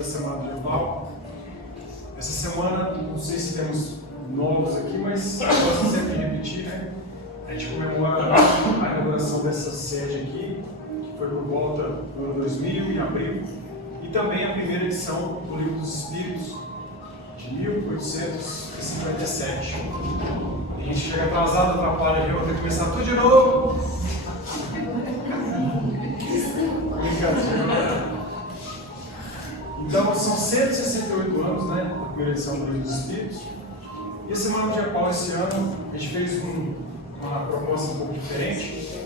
da Semana de Natal. Essa semana, não sei se temos novos aqui, mas posso sempre repetir, né? A gente comemora a inauguração dessa sede aqui, que foi por volta do ano 2000, em abril, e também a primeira edição do Livro dos Espíritos, de 1857. A gente chega atrasado, atrapalha aqui, eu vou ter que começar tudo de novo. Então, são 168 anos, né, da primeira edição do Livro dos Espíritos. E a Semana de Natal, esse ano, a gente fez uma proposta um pouco diferente.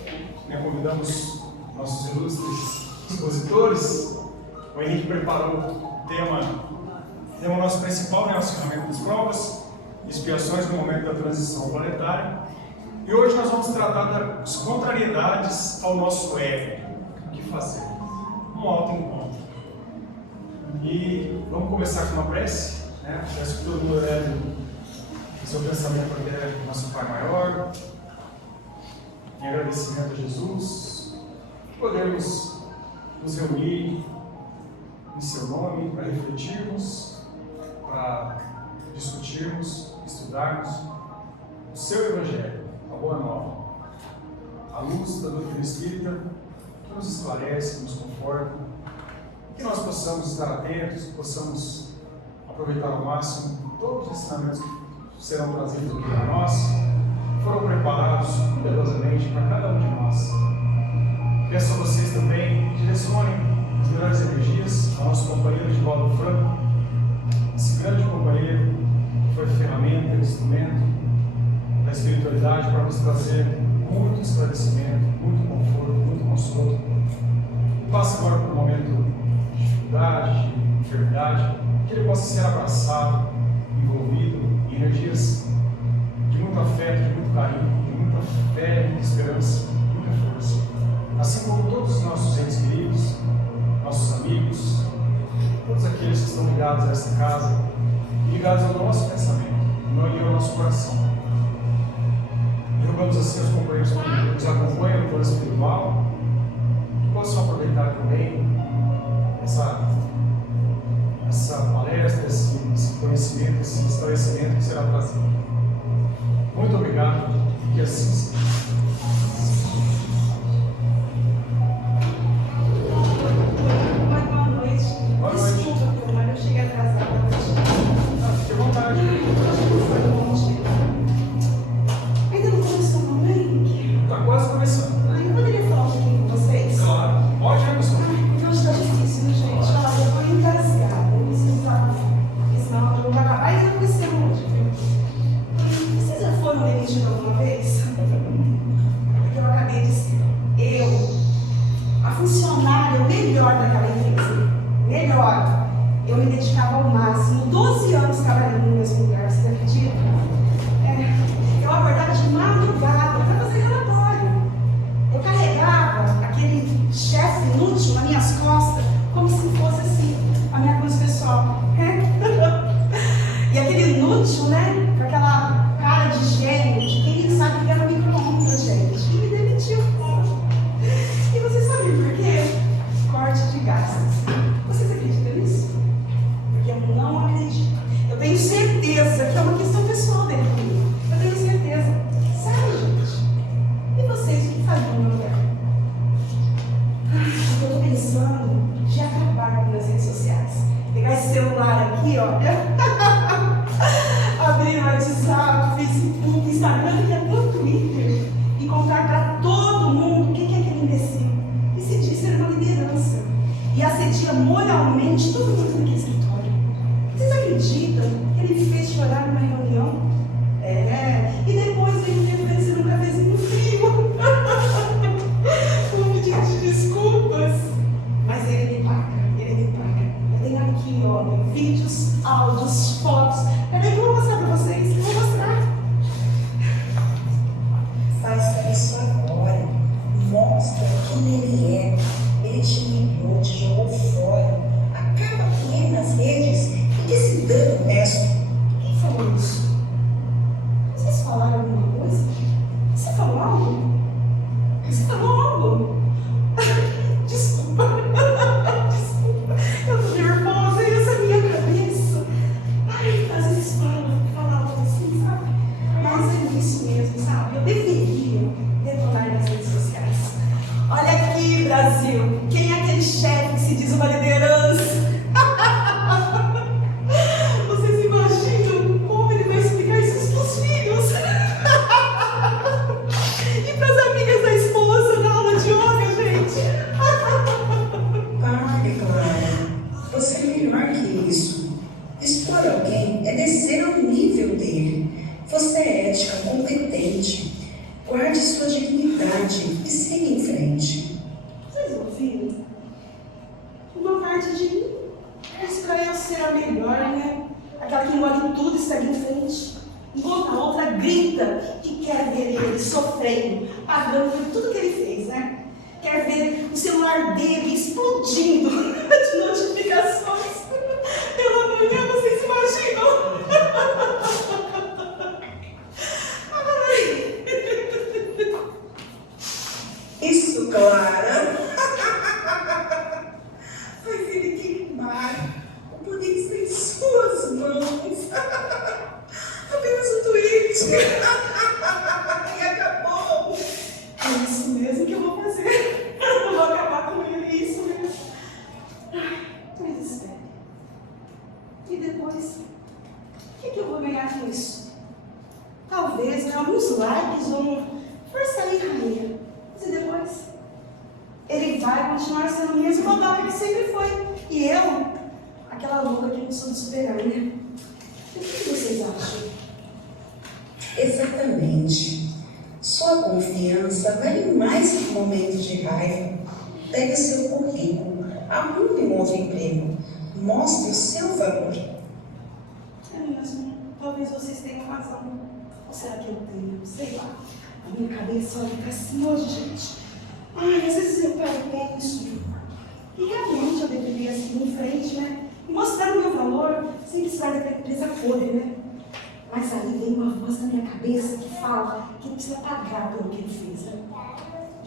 Convidamos nossos ilustres expositores. O Henrique preparou o tema nosso principal, né, o encerramento das provas, expiações no momento da transição planetária. E hoje nós vamos tratar das contrariedades ao nosso ego. O que fazer? Um autoencontro. E vamos começar com uma prece, né? Peço que todo mundo leve o seu pensamento até o nosso Pai Maior, em agradecimento a Jesus. Podemos nos reunir em seu nome para refletirmos, para discutirmos, estudarmos o seu Evangelho, a Boa Nova, a luz da doutrina espírita que nos esclarece, que nos conforta, que nós possamos estar atentos, que possamos aproveitar ao máximo todos os ensinamentos que serão trazidos aqui para nós, que foram preparados cuidadosamente para cada um de nós. Peço a vocês também, direcionem as melhores energias ao nosso companheiro Divaldo Franco, esse grande companheiro que foi ferramenta, instrumento da espiritualidade para nos trazer muito esclarecimento, muito conforto, muito consolo. Passa agora por um momento de dificuldade, de enfermidade, que ele possa ser abraçado, envolvido em energias de muito afeto, de muito carinho, de muita fé, muita esperança, muita força. Assim como todos os nossos entes queridos, nossos amigos, todos aqueles que estão ligados a essa casa, ligados ao nosso pensamento, e ao nosso coração. E rogamos assim aos companheiros que nos acompanham no plano espiritual, que possam aproveitar também essa palestra, esse conhecimento, esse esclarecimento que será trazido. Muito obrigado e que assim seja. Boa noite. Desculpa, mas eu cheguei atrasada. Fique à vontade. Ainda não começou, não, Henrique? Está quase começando. Eu poderia falar um pouquinho com vocês? Claro, pode, né, pessoal? Porque hoje está difícil, né, gente? Olha, eu estou engasgada. Eu preciso falar. Porque senão eu não vai acabar. Ainda não conheceu hoje. Vocês já foram demitidos alguma vez? Porque eu acabei de ser. A funcionária melhor daquela empresa. Melhor. Eu me dedicava ao máximo. 12 anos trabalhando no mesmo lugar, vocês acreditam? Eu acordava de madrugada para fazer relatório. Eu carregava aquele chefe inútil nas minhas costas, como se fosse assim, a minha cruz pessoal. E aquele inútil, né? Com aquela cara de gênio, de quem sabe que era micro-ondas, gente. E me demitiu. E vocês sabem por quê? Corte de gastos. Vocês acreditam nisso? Porque eu não acredito. Eu tenho certeza que é uma questão pessoal dele comigo. Eu tenho certeza. Sério, gente? E vocês, o que fariam no meu lugar? Eu estou pensando de acabar com as redes sociais. Pegar esse celular aqui, ó. Abrir o WhatsApp, Facebook, Instagram e até o Twitter. E contar para todo mundo o que é aquele imbecil. E se diz ser uma liderança. E assedia moralmente todo mundo naquele escritório. Vocês acreditam que ele me fez chorar numa reunião? E depois veio me oferecer um cafezinho frio. Um pedido de desculpas. Mas ele me paga, ele me paga. Eu tenho aqui, ó, vídeos, áudios, fotos. Peraí que eu vou mostrar pra vocês. Eu vou mostrar. Faça isso agora. Mostra quem ele é. Ele te humilhou, te jogou fora. Acaba com ele nas redes e desse dano honesto. Quem falou isso? Vocês falaram alguma coisa? Você falou algo? Você falou algo? Desculpa. Desculpa. Eu tô nervosa, vendo tudo que ele fez, né? Quer ver o celular dele explodindo de notificações. Pela manhã, vocês imaginam? Isso, Clara. Faz ele queimar. O poder está em suas mãos. Apenas um tweet. E acabou. É isso mesmo que eu vou fazer. Eu vou acabar com ele, é isso mesmo. Mas espere. E depois? O que eu vou ganhar com isso? Talvez, né, alguns likes ou uma força aí, rainha. Mas e depois? Ele vai continuar sendo o mesmo babaca que sempre foi. E eu, aquela louca que não soube superar, né? O que vocês acham? Exatamente. Sua confiança vale mais que momentos de raiva. Pegue o seu currículo, arrume um outro emprego, mostre o seu valor. É mesmo. Talvez vocês tenham razão. Ou será que eu tenho? Sei lá. A minha cabeça olha pra cima hoje, gente. Ai, às vezes eu pego isso. E realmente eu deveria seguir em frente, né? E mostrar o meu valor sem precisar daquela empresa podre, né? Mas aí vem uma voz na minha cabeça que fala que ele precisa pagar pelo que ele fez, né?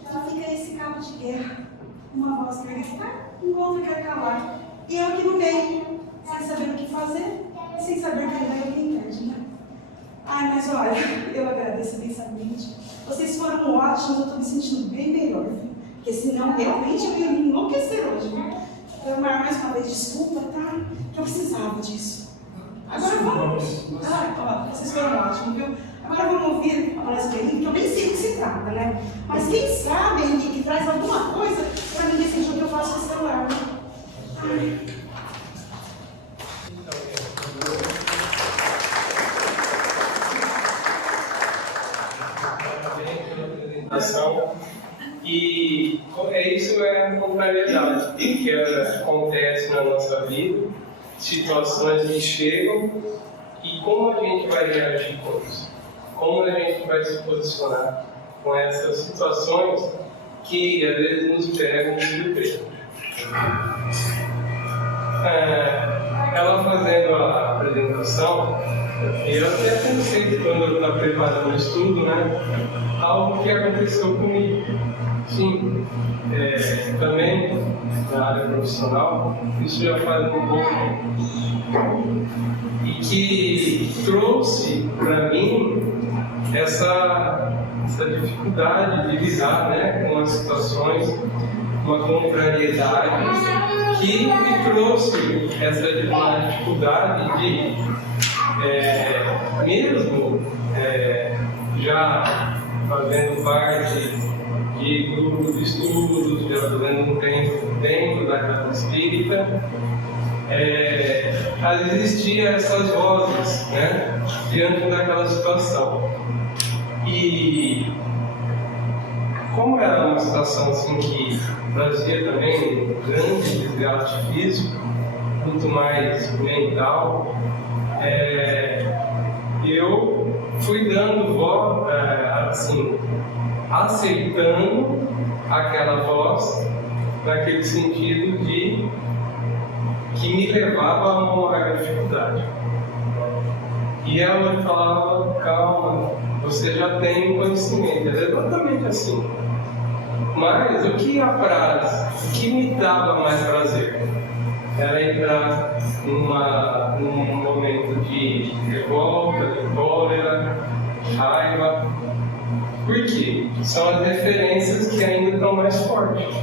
Então fica esse cabo de guerra. Uma voz quer gritar, outra quer calar. E eu aqui no meio, sem saber o que fazer, sem saber quem vai ou quem perde, né? Ai, mas olha, eu agradeço imensamente. Vocês foram ótimos, eu estou me sentindo bem melhor, viu? Porque senão realmente eu ia me enlouquecer hoje, viu? Então, mais uma vez, desculpa, tá? Que eu precisava disso. Agora vamos. Ó, vocês foram ótimos, viu? Agora vamos ouvir a palestra do Henrique, que eu nem sei do que se trata, né? Mas quem sabe, Henrique, traz alguma coisa para mim decidir o que eu faço com esse celular, né? Ai. E isso é a contrariedade que acontece na nossa vida, situações que chegam e como a gente vai reagir com isso, como a gente vai se posicionar com essas situações que às vezes nos pegam de surpresa. Ela fazendo a apresentação, eu até pensei quando eu estava preparando o estudo, né? Algo que aconteceu comigo. Sim, também na área profissional, isso já faz um bom tempo. E que trouxe para mim essa dificuldade de lidar, né, com as situações, uma contrariedade que me trouxe essa dificuldade de, mesmo já fazendo parte de grupos de estudos, já fazendo um tempo dentro da casa espírita, existiam essas vozes, né, diante daquela situação. E como era uma situação assim que trazia também um grande desgaste físico, muito mais mental, eu fui dando voz, assim, aceitando aquela voz, naquele sentido de que me levava a uma maior dificuldade. E ela falava, calma, você já tem um conhecimento, é exatamente assim. Mas o que o que me dava mais prazer? Era entrar num momento de revolta, de cólera, raiva. Por quê? São as referências que ainda estão mais fortes.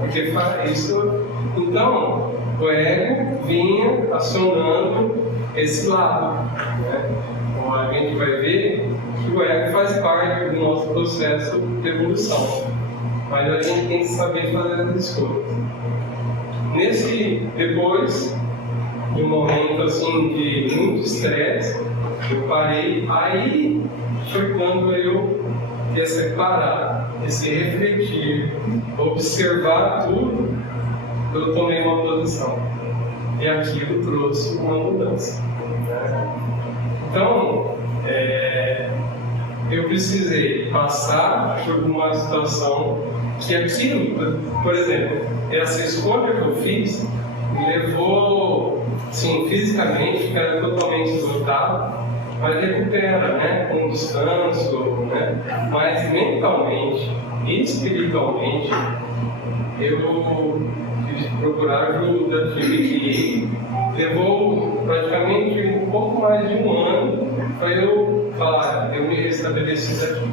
Porque faz isso. Então, o ego vinha acionando esse lado. Né? Então, a gente vai ver que o ego faz parte do nosso processo de evolução. Mas a gente tem que saber fazer as escolhas. Depois de um momento assim de muito estresse, eu parei, aí foi quando eu ia separar, esse refletir, observar tudo, eu tomei uma posição. E aquilo trouxe uma mudança. Né? Então, eu precisei passar por uma situação que aquilo, por exemplo, essa escolha que eu fiz me levou, sim, fisicamente, ficar totalmente esgotado, mas recupera, né, com descanso, né, mas mentalmente e espiritualmente eu tive que procurar ajuda, que levou praticamente um pouco mais de um ano para eu falar, eu me restabeleci daqui.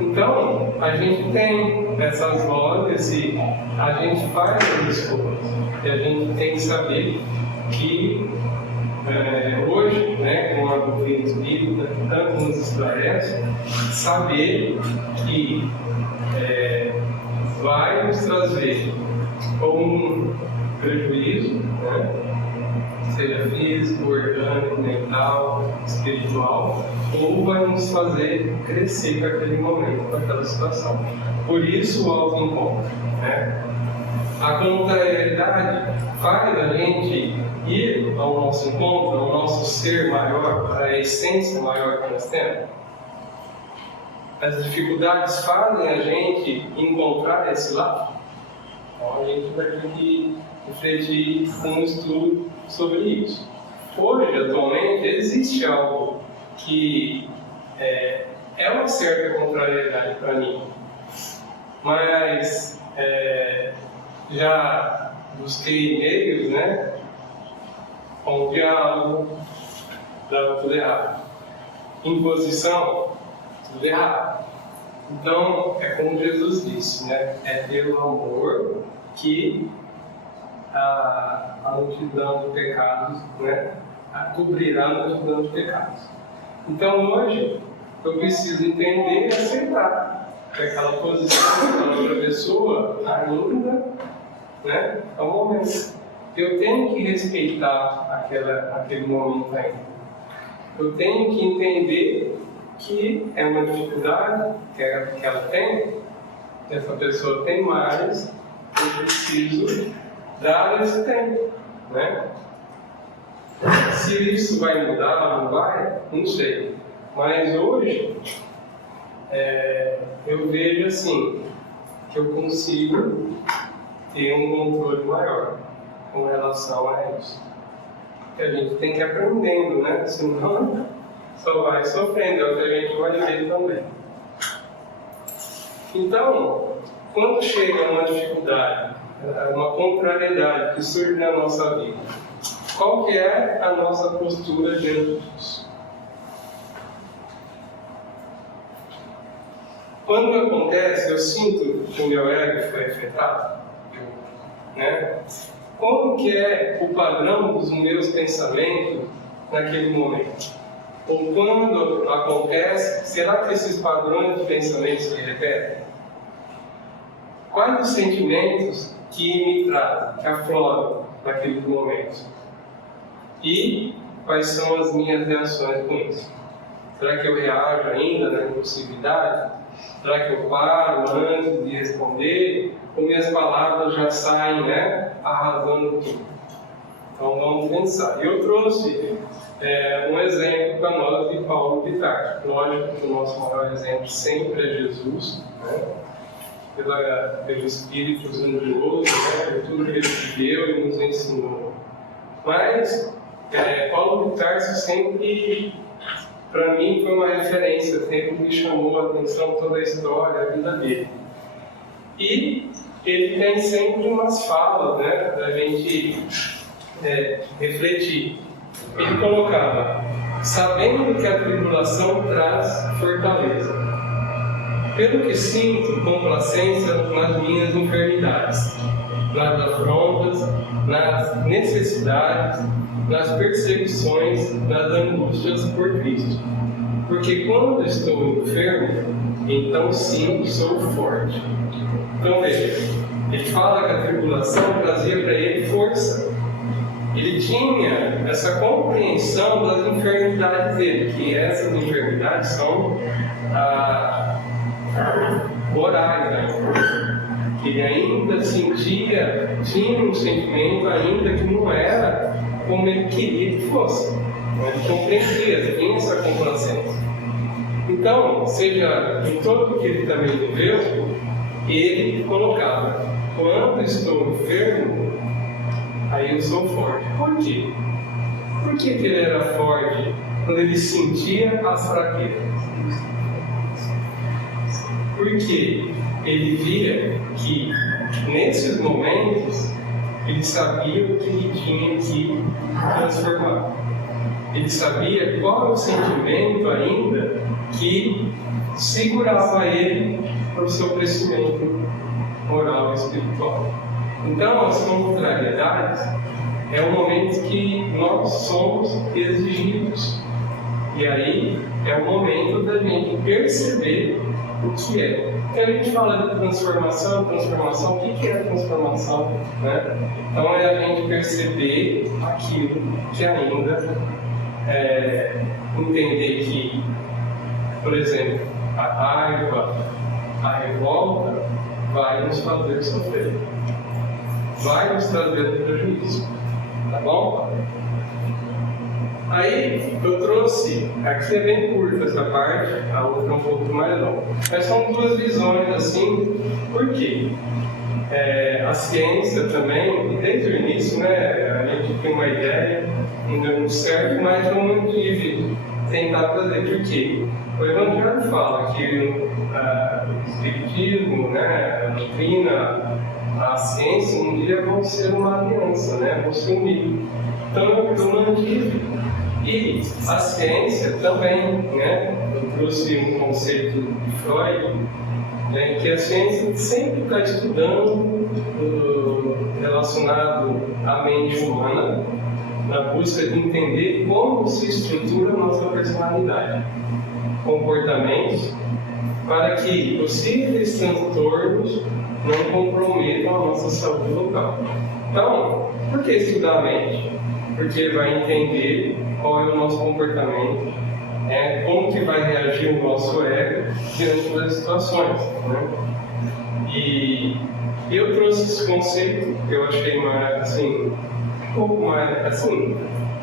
Então, a gente tem essas vozes e a gente faz as escolhas. E a gente tem que saber que hoje, né, com a doutrina espírita, que tanto nos esclarece, saber que vai nos trazer um prejuízo, né, seja físico, orgânico, mental, espiritual, ou vai nos fazer crescer para aquele momento, para aquela situação. Por isso o autoencontro, né? A contrariedade faz a gente ir ao nosso encontro, ao nosso ser maior, à essência maior que nós temos. As dificuldades fazem a gente encontrar esse lado. Então a gente vai ter que refletir um estudo sobre isso. Hoje, atualmente, existe algo que é uma certa contrariedade para mim, mas já busquei meios, né, com o diálogo, dá tudo errado. Imposição, tudo errado. Então, é como Jesus disse, né, é pelo amor que a multidão de pecados, né, cobrirá a multidão de pecados. Então, hoje, eu preciso entender e aceitar que aquela posição daquela outra pessoa ainda, né, é um momento. Eu tenho que respeitar aquele momento ainda. Eu tenho que entender que é uma dificuldade que ela tem, que essa pessoa tem mais, eu preciso dar esse tempo, né? Se isso vai mudar ou não vai, não sei. Mas hoje, eu vejo assim, que eu consigo ter um controle maior com relação a isso. Que a gente tem que ir aprendendo, né? Senão só vai sofrendo, é o que a gente vai ver também. Então, quando chega uma dificuldade, uma contrariedade que surge na nossa vida, qual que é a nossa postura diante disso? Quando acontece, eu sinto que o meu ego foi afetado, né? Como que é o padrão dos meus pensamentos naquele momento? Ou quando acontece, será que esses padrões de pensamentos se repetem? Quais os sentimentos que me trazem, que afloram naquele momento? E quais são as minhas reações com isso? Será que eu reajo ainda na impulsividade? Será que eu paro antes de responder? Ou minhas palavras já saem, né, arrasando tudo? Então vamos pensar. Eu trouxe um exemplo para nós de Paulo Vittar. Lógico que o nosso maior exemplo sempre é Jesus, né? Pelo Espírito grandioso, né? Por tudo que ele viveu e nos ensinou. Mas Paulo Vittar sempre, para mim, foi uma referência, sempre me chamou a atenção toda a história, a vida dele. E ele tem sempre umas falas, né, da gente refletir. Ele colocava: sabendo que a tribulação traz fortaleza, pelo que sinto complacência nas minhas enfermidades, nas afrontas, nas necessidades, nas perseguições, nas angústias por Cristo. Porque quando estou enfermo, então sim sou forte. Então veja, ele fala que a tribulação trazia para ele força. Ele tinha essa compreensão das enfermidades dele, que essas enfermidades são morais, né? Ele ainda sentia, tinha um sentimento ainda que não era como ele queria que fosse. Ele compreendia, tinha essa complacência. Então, seja em todo o que ele também viveu, ele colocava: quando estou enfermo, aí eu sou forte. Por quê? Por que ele era forte quando ele sentia as fraquezas? Porque ele via que, nesses momentos, ele sabia o que ele tinha que transformar. Ele sabia qual é o sentimento ainda que segurava ele para o seu crescimento moral e espiritual. Então, as contrariedades é o momento que nós somos exigidos. E aí é o momento da gente perceber o que é. Então a gente fala de transformação, o que é transformação? Né? Então é a gente perceber aquilo que ainda entender que, por exemplo, a raiva, a revolta vai nos fazer sofrer, vai nos trazer prejuízo, tá bom? Aí eu trouxe, aqui é bem curta essa parte, a outra é um pouco mais longa. Mas são duas visões assim, por quê? A ciência também, desde o início, né, a gente tem uma ideia, não deu muito certo, mas eu não tive tentar trazer. Por quê? O Evangelho fala que o Espiritismo, né, a doutrina, a ciência, um dia vão ser uma aliança, né, vão se unir. Então eu não tive. E a ciência também, né, eu trouxe um conceito de Freud, né, que a ciência sempre está estudando relacionado à mente humana, na busca de entender como se estrutura a nossa personalidade, comportamentos, para que possíveis transtornos não comprometam a nossa saúde local. Então, por que estudar a mente? Porque ele vai entender qual é o nosso comportamento, como que vai reagir o nosso ego diante das situações, né? E eu trouxe esse conceito que eu achei mais, assim, um pouco mais, assim,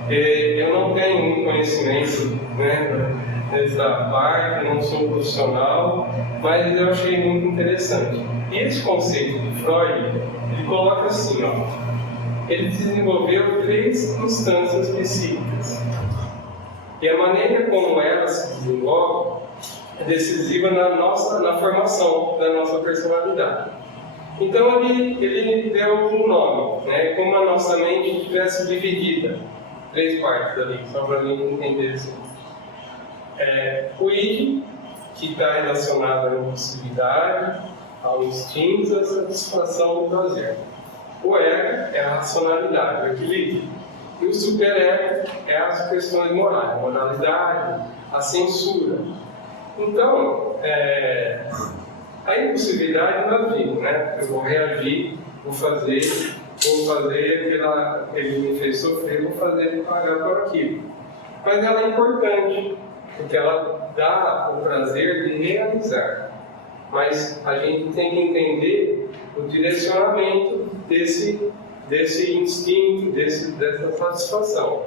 eu não tenho muito conhecimento, né, nessa parte, não sou profissional, mas eu achei muito interessante. E esse conceito de Freud, ele coloca assim, ó, ele desenvolveu 3 instâncias psíquicas. E a maneira como elas se desenvolvem é decisiva na formação da nossa personalidade. Então ele deu um nome, né, como a nossa mente estivesse dividida, 3 partes ali, só para a gente entender assim. O id, que está relacionado à impulsividade, ao instinto, à satisfação do prazer. O ego é a racionalidade, o equilíbrio. E o superego é as questões morais, a moralidade, a censura. Então, a impulsividade da vida, né? Eu vou reagir, vou fazer ele me fez sofrer, vou fazer ele pagar por aquilo. Mas ela é importante, porque ela dá o prazer de realizar. Mas a gente tem que entender o direcionamento desse instinto, dessa satisfação.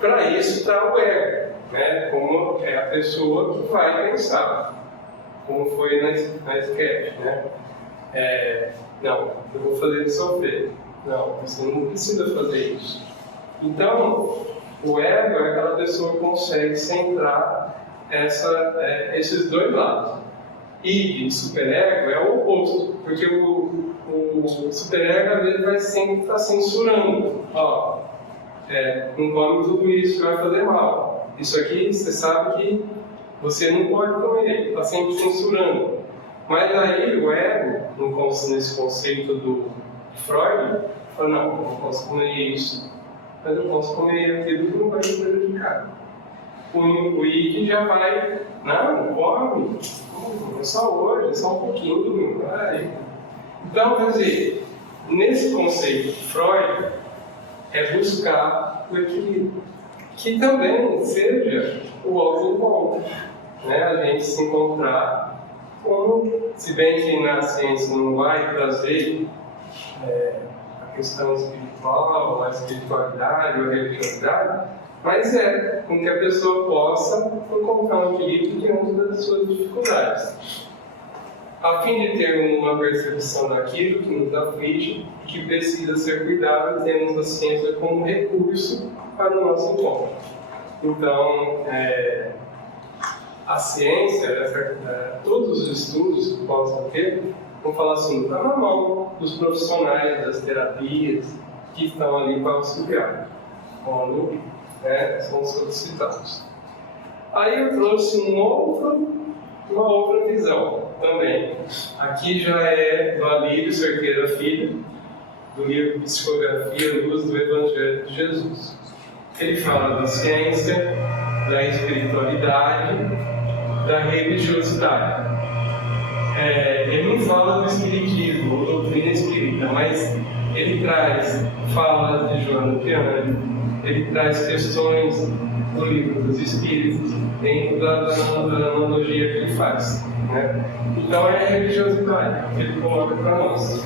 Para isso está o ego, né? Como é a pessoa que vai pensar, como foi na sketch, né? Não, eu vou fazer ele sofrer. Não, você não precisa fazer isso. Então, o ego é aquela pessoa que consegue centrar esses 2 lados. E o superego é o oposto, porque o superego às vezes vai sempre estar censurando. Ó, não come tudo isso, vai fazer mal. Isso aqui você sabe que você não pode comer, está sempre censurando. Mas aí o ego, nesse conceito do Freud, fala: não, eu não posso comer isso, mas eu posso comer aquilo que não vai me prejudicar. O id já vai: não come. É só hoje, é só um pouquinho. Vai. Então, quer dizer, nesse conceito de Freud, é buscar o equilíbrio, que também seja o auto-encontro, né? A gente se encontrar como, se bem que na ciência não vai trazer a questão espiritual, a espiritualidade ou a religiosidade, mas é com que a pessoa possa encontrar um equilíbrio diante das suas dificuldades, a fim de ter uma percepção daquilo que nos aflige e que precisa ser cuidado, e temos a ciência como recurso para o nosso encontro. Então, a ciência, todos os estudos que possam ter, vão falar assim, está na mão dos profissionais das terapias que estão ali para auxiliar, quando são solicitados. Aí eu trouxe uma outra visão também. Aqui já é do Alírio Cerqueira Filho, do livro Psicografia, Luz do Evangelho de Jesus. Ele fala da ciência, da espiritualidade, da religiosidade. Ele não fala do espiritismo, ou doutrina espírita, mas ele traz falas de Joana de Ângeles, ele traz questões do livro dos Espíritos, dentro da analogia que ele faz. Né? Então é a religiosidade que ele coloca para nós.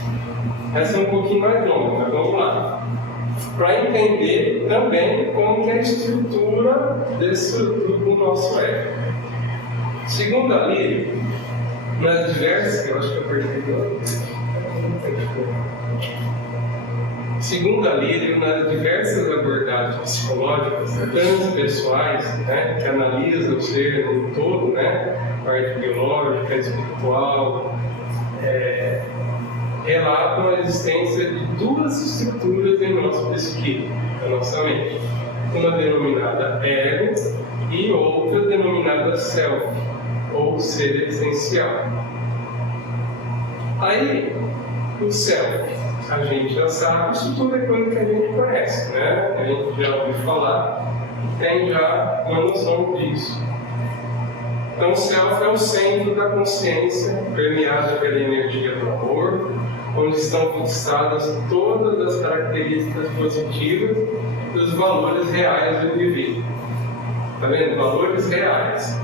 Essa é um pouquinho mais longa, mas vamos lá. Para entender também como que é a estrutura do nosso ego. Segundo a Lírio, nas diversas, eu acho que eu perdi. Segundo a Lírio, nas diversas abordagens psicológicas, transpessoais, que analisam o ser no todo, parte biológica, espiritual, relatam a existência de duas estruturas em nosso psiquismo, na nossa mente. Uma denominada ego e outra denominada self, ou ser essencial. Aí, o self, a gente já sabe, isso tudo é coisa que a gente conhece, A gente já ouviu falar, tem já uma noção disso. Então, o self é o centro da consciência, permeado pela energia do amor, onde estão fixadas todas as características positivas dos valores reais do indivíduo. Está vendo? Valores reais.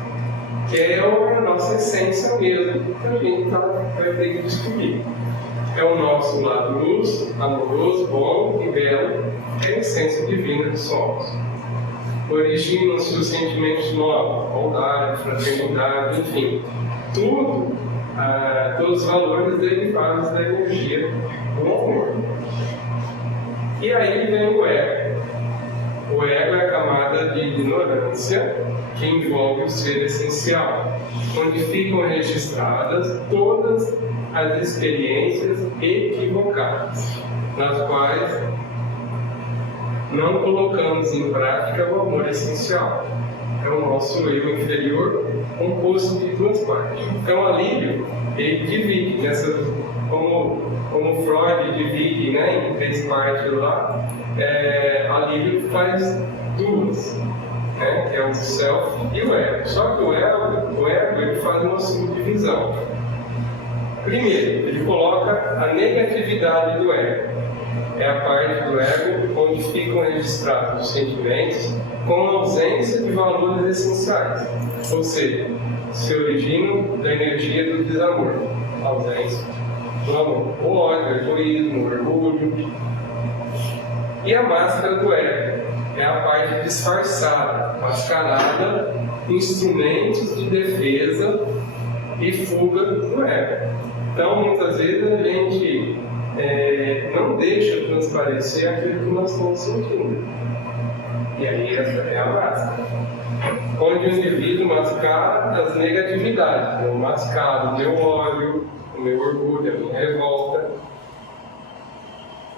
Que é a nossa essência mesmo, que a gente vai ter que descobrir. É o nosso lado luz, amoroso, bom e belo, que é a essência divina que somos. Originam-se os sentimentos novos, bondade, fraternidade, enfim. Todos os valores derivados da energia do amor. E aí vem o ego. O ego é a camada de ignorância que envolve o ser essencial, onde ficam registradas todas as experiências equivocadas, nas quais não colocamos em prática o amor essencial. É o nosso eu inferior, composto de duas partes. Então, a Lírio, ele divide como Freud divide em 3 partes lá, a Lírio faz duas, que é o self e o ego. Só que o ego ele faz uma subdivisão. Primeiro, ele coloca a negatividade do ego. É a parte do ego onde ficam registrados os sentimentos com ausência de valores essenciais, ou seja, se originam da energia do desamor, ausência do amor, o ódio, o egoísmo, o orgulho. E a máscara do ego é a parte disfarçada, mascarada, instrumentos de defesa e fuga do ego. Então, muitas vezes a gente não deixa transparecer aquilo que nós estamos sentindo. E aí essa é a máscara. Onde o indivíduo mascara as negatividades. Eu mascaro o meu ódio, o meu orgulho, a minha revolta,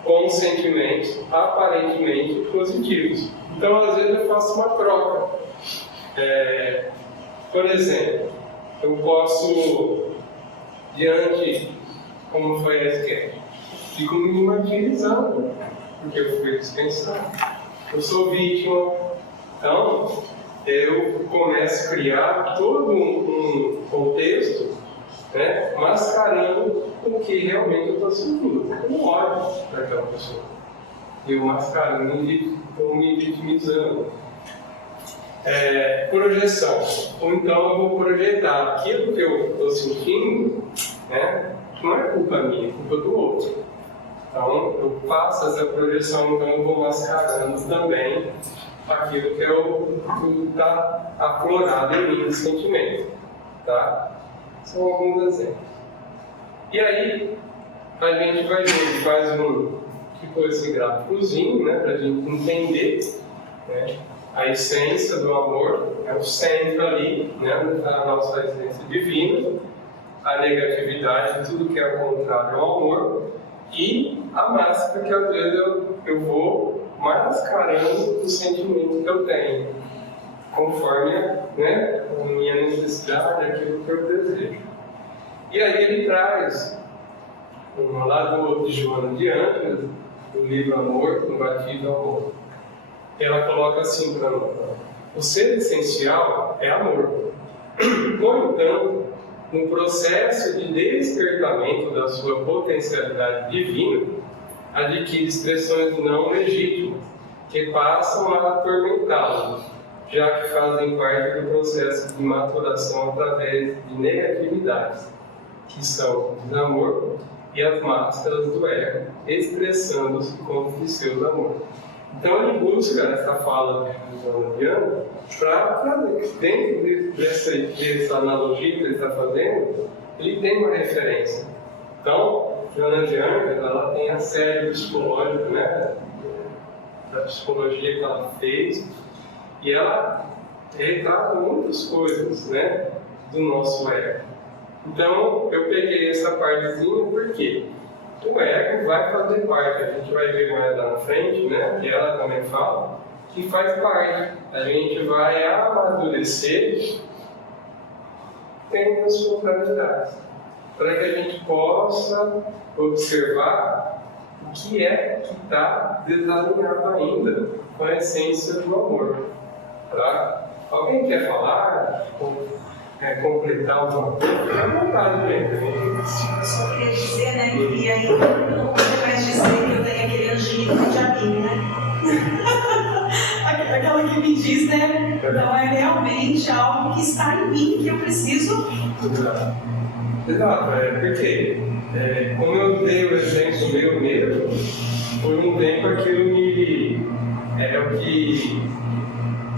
com sentimentos aparentemente positivos. Então, às vezes eu faço uma troca. Por exemplo, eu posso, diante, como foi a esquerda, fico me martirizando, porque eu fui dispensado. Eu sou vítima, então eu começo a criar todo um contexto, mascarando o que realmente eu estou sentindo, com ódio daquela pessoa. Eu mascarando, me vitimizando. Projeção. Ou então eu vou projetar aquilo que eu estou sentindo, que não é culpa minha, é culpa do outro. Então, eu faço essa projeção, então eu vou mascarando também aquilo que é o que está aflorado em mim de sentimento. Tá? São alguns exemplos. E aí, a gente vai ver, faz tipo esse gráficozinho, né, para a gente entender, né, a essência do amor, é o centro ali, né, a nossa essência divina, a negatividade, tudo que é o contrário ao amor, e a máscara que às vezes eu vou mascarando o sentimento que eu tenho, conforme, né, a minha necessidade, aquilo que eu desejo. E aí ele traz lá de Joana de Ângeles, do livro Amor, Combatido ao Amor. Ela coloca assim para nós: o ser essencial é amor. No entanto, no processo de despertamento da sua potencialidade divina, adquire expressões não legítimas, que passam a atormentá-lo, já que fazem parte do processo de maturação através de negatividades, que são o desamor e as máscaras do ego, expressando-se como seus amores. Então ele busca essa fala de Joana de Ângeles para trazer, dentro dessa analogia que ele está fazendo, ele tem uma referência. Então, Joana de Ângeles, ela tem a série psicológica, né, da psicologia que ela fez, e ela retrata muitas coisas, né, do nosso ego. Então, eu peguei essa partezinha porque o ego vai fazer parte, a gente vai ver mais lá na frente, né, que ela também fala, que faz parte. A gente vai amadurecer tendo as suas qualidades, para que a gente possa observar o que é que está desalinhado ainda com a essência do amor. Tá? Alguém quer falar? Completar alguma coisa? Fica à vontade, gente. Eu só queria dizer, né, que aí eu não posso mais dizer que eu tenho aquele anjinho do diabinho, né? Aquela que me diz, né? Então é realmente algo que está em mim, que eu preciso. Exato, porque como eu dei o exemplo meu mesmo, por um tempo aquilo é o que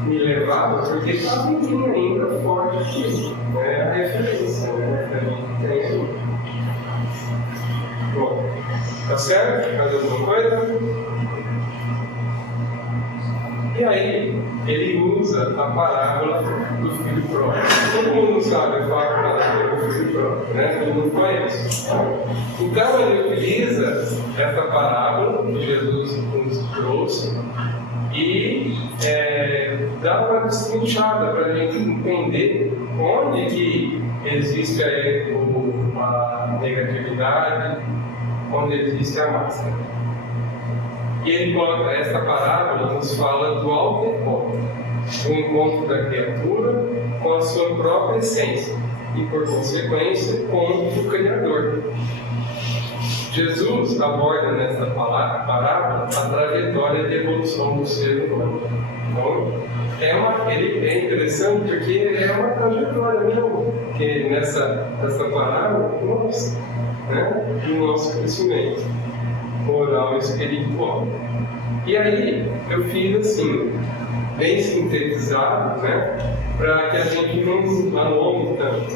me levava, porque estava em mim ainda forte aqui, é a referência, né, que a gente tem aí. Bom, tá certo? Mais alguma coisa? E aí, ele usa a parábola do filho pródigo. Todo mundo sabe a parábola do filho pródigo, né? Todo mundo conhece. Então, ele utiliza essa parábola que Jesus nos trouxe e dá uma destrinchada para a gente entender onde que existe a negatividade, onde existe a máscara. E ele coloca, essa parábola nos fala do auto-encontro, do encontro da criatura com a sua própria essência e, por consequência, com o Criador. Jesus aborda nessa parábola a trajetória de evolução do ser humano. Então, ele é interessante porque ele é uma trajetória mesmo, que nessa parábola mostra, né, o nosso crescimento moral e espiritual. E aí eu fiz assim, bem sintetizado, né, para que a gente não alongue tanto.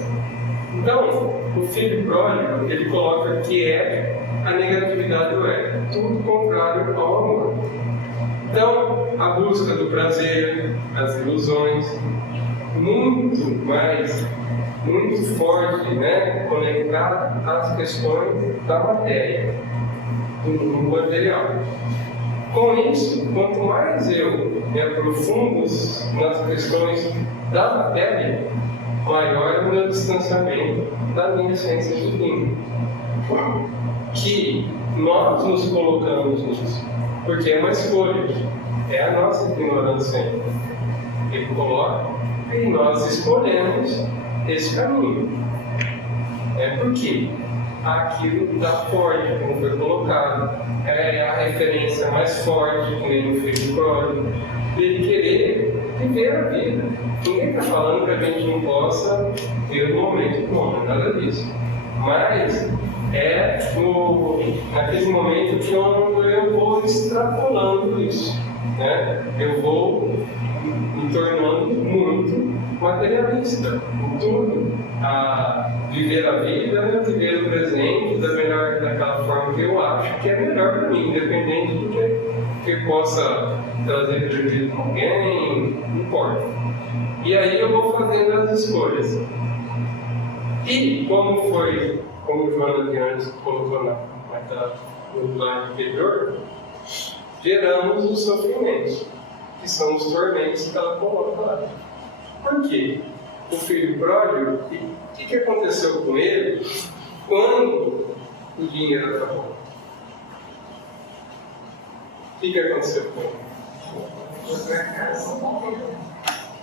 Então, o filho pródigo, ele coloca que é a negatividade do ego, tudo contrário ao amor. Então, a busca do prazer, as ilusões, muito forte, né, conectado às questões da matéria, do material. Com isso, quanto mais eu me aprofundo nas questões da matéria, maior é o meu distanciamento da minha essência divina. Que nós nos colocamos nisso, porque é uma escolha, é a nossa ignorância. Ele coloca e nós escolhemos esse caminho. Porque aquilo está forte, como foi colocado, é a referência mais forte, como ele fez o pródigo, dele querer viver a vida. Ninguém está falando que a gente não possa ter um momento bom, nada disso. Mas naquele momento que eu vou extrapolando isso. né, eu vou me tornando muito materialista em tudo, a viver a vida, né, viver o presente daquela forma que eu acho que é melhor para mim, independente do que possa trazer prejuízo a alguém, não importa. E aí eu vou fazendo as escolhas. E como o João aqui antes colocou no plano anterior, geramos os sofrimentos, que são os tormentos que ela coloca lá. Por quê? O filho pródigo, o que aconteceu com ele quando o dinheiro acabou? O que aconteceu com ele?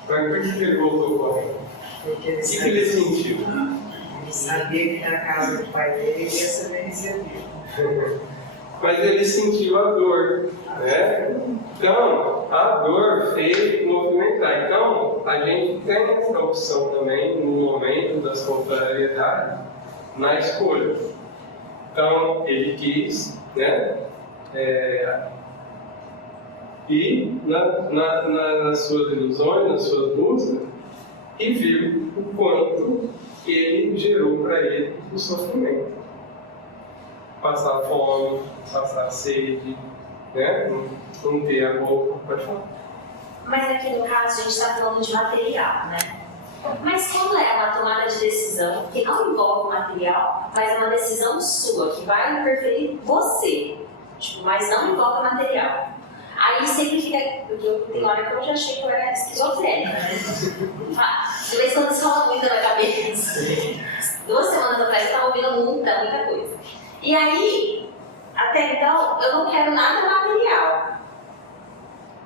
Por que ele voltou para ele? Porque ele O que ele sentiu? sabia que na casa do pai dele ia ser bem recebido. Mas ele sentiu a dor, né? Então, a dor fez movimentar. Então, a gente tem essa opção também, no momento das contrariedades, na escolha. Então, ele quis, né? Ir nas suas ilusões, nas suas buscas, e viu o quanto ele gerou para ele o sofrimento. Passar fome, passar sede, né? Não ter a roupa, pode falar. Mas aqui no caso a gente está falando de material, né? Mas quando é uma tomada de decisão que não envolve material, mas é uma decisão sua, que vai interferir você, tipo, mas não envolve material. Aí sempre fica. Tem hora que eu já achei que eu era esquizofrênica, né? De vez em quando isso rola muito na cabeça. 2 semanas atrás eu estava ouvindo muita coisa. E aí, até então, eu não quero nada material.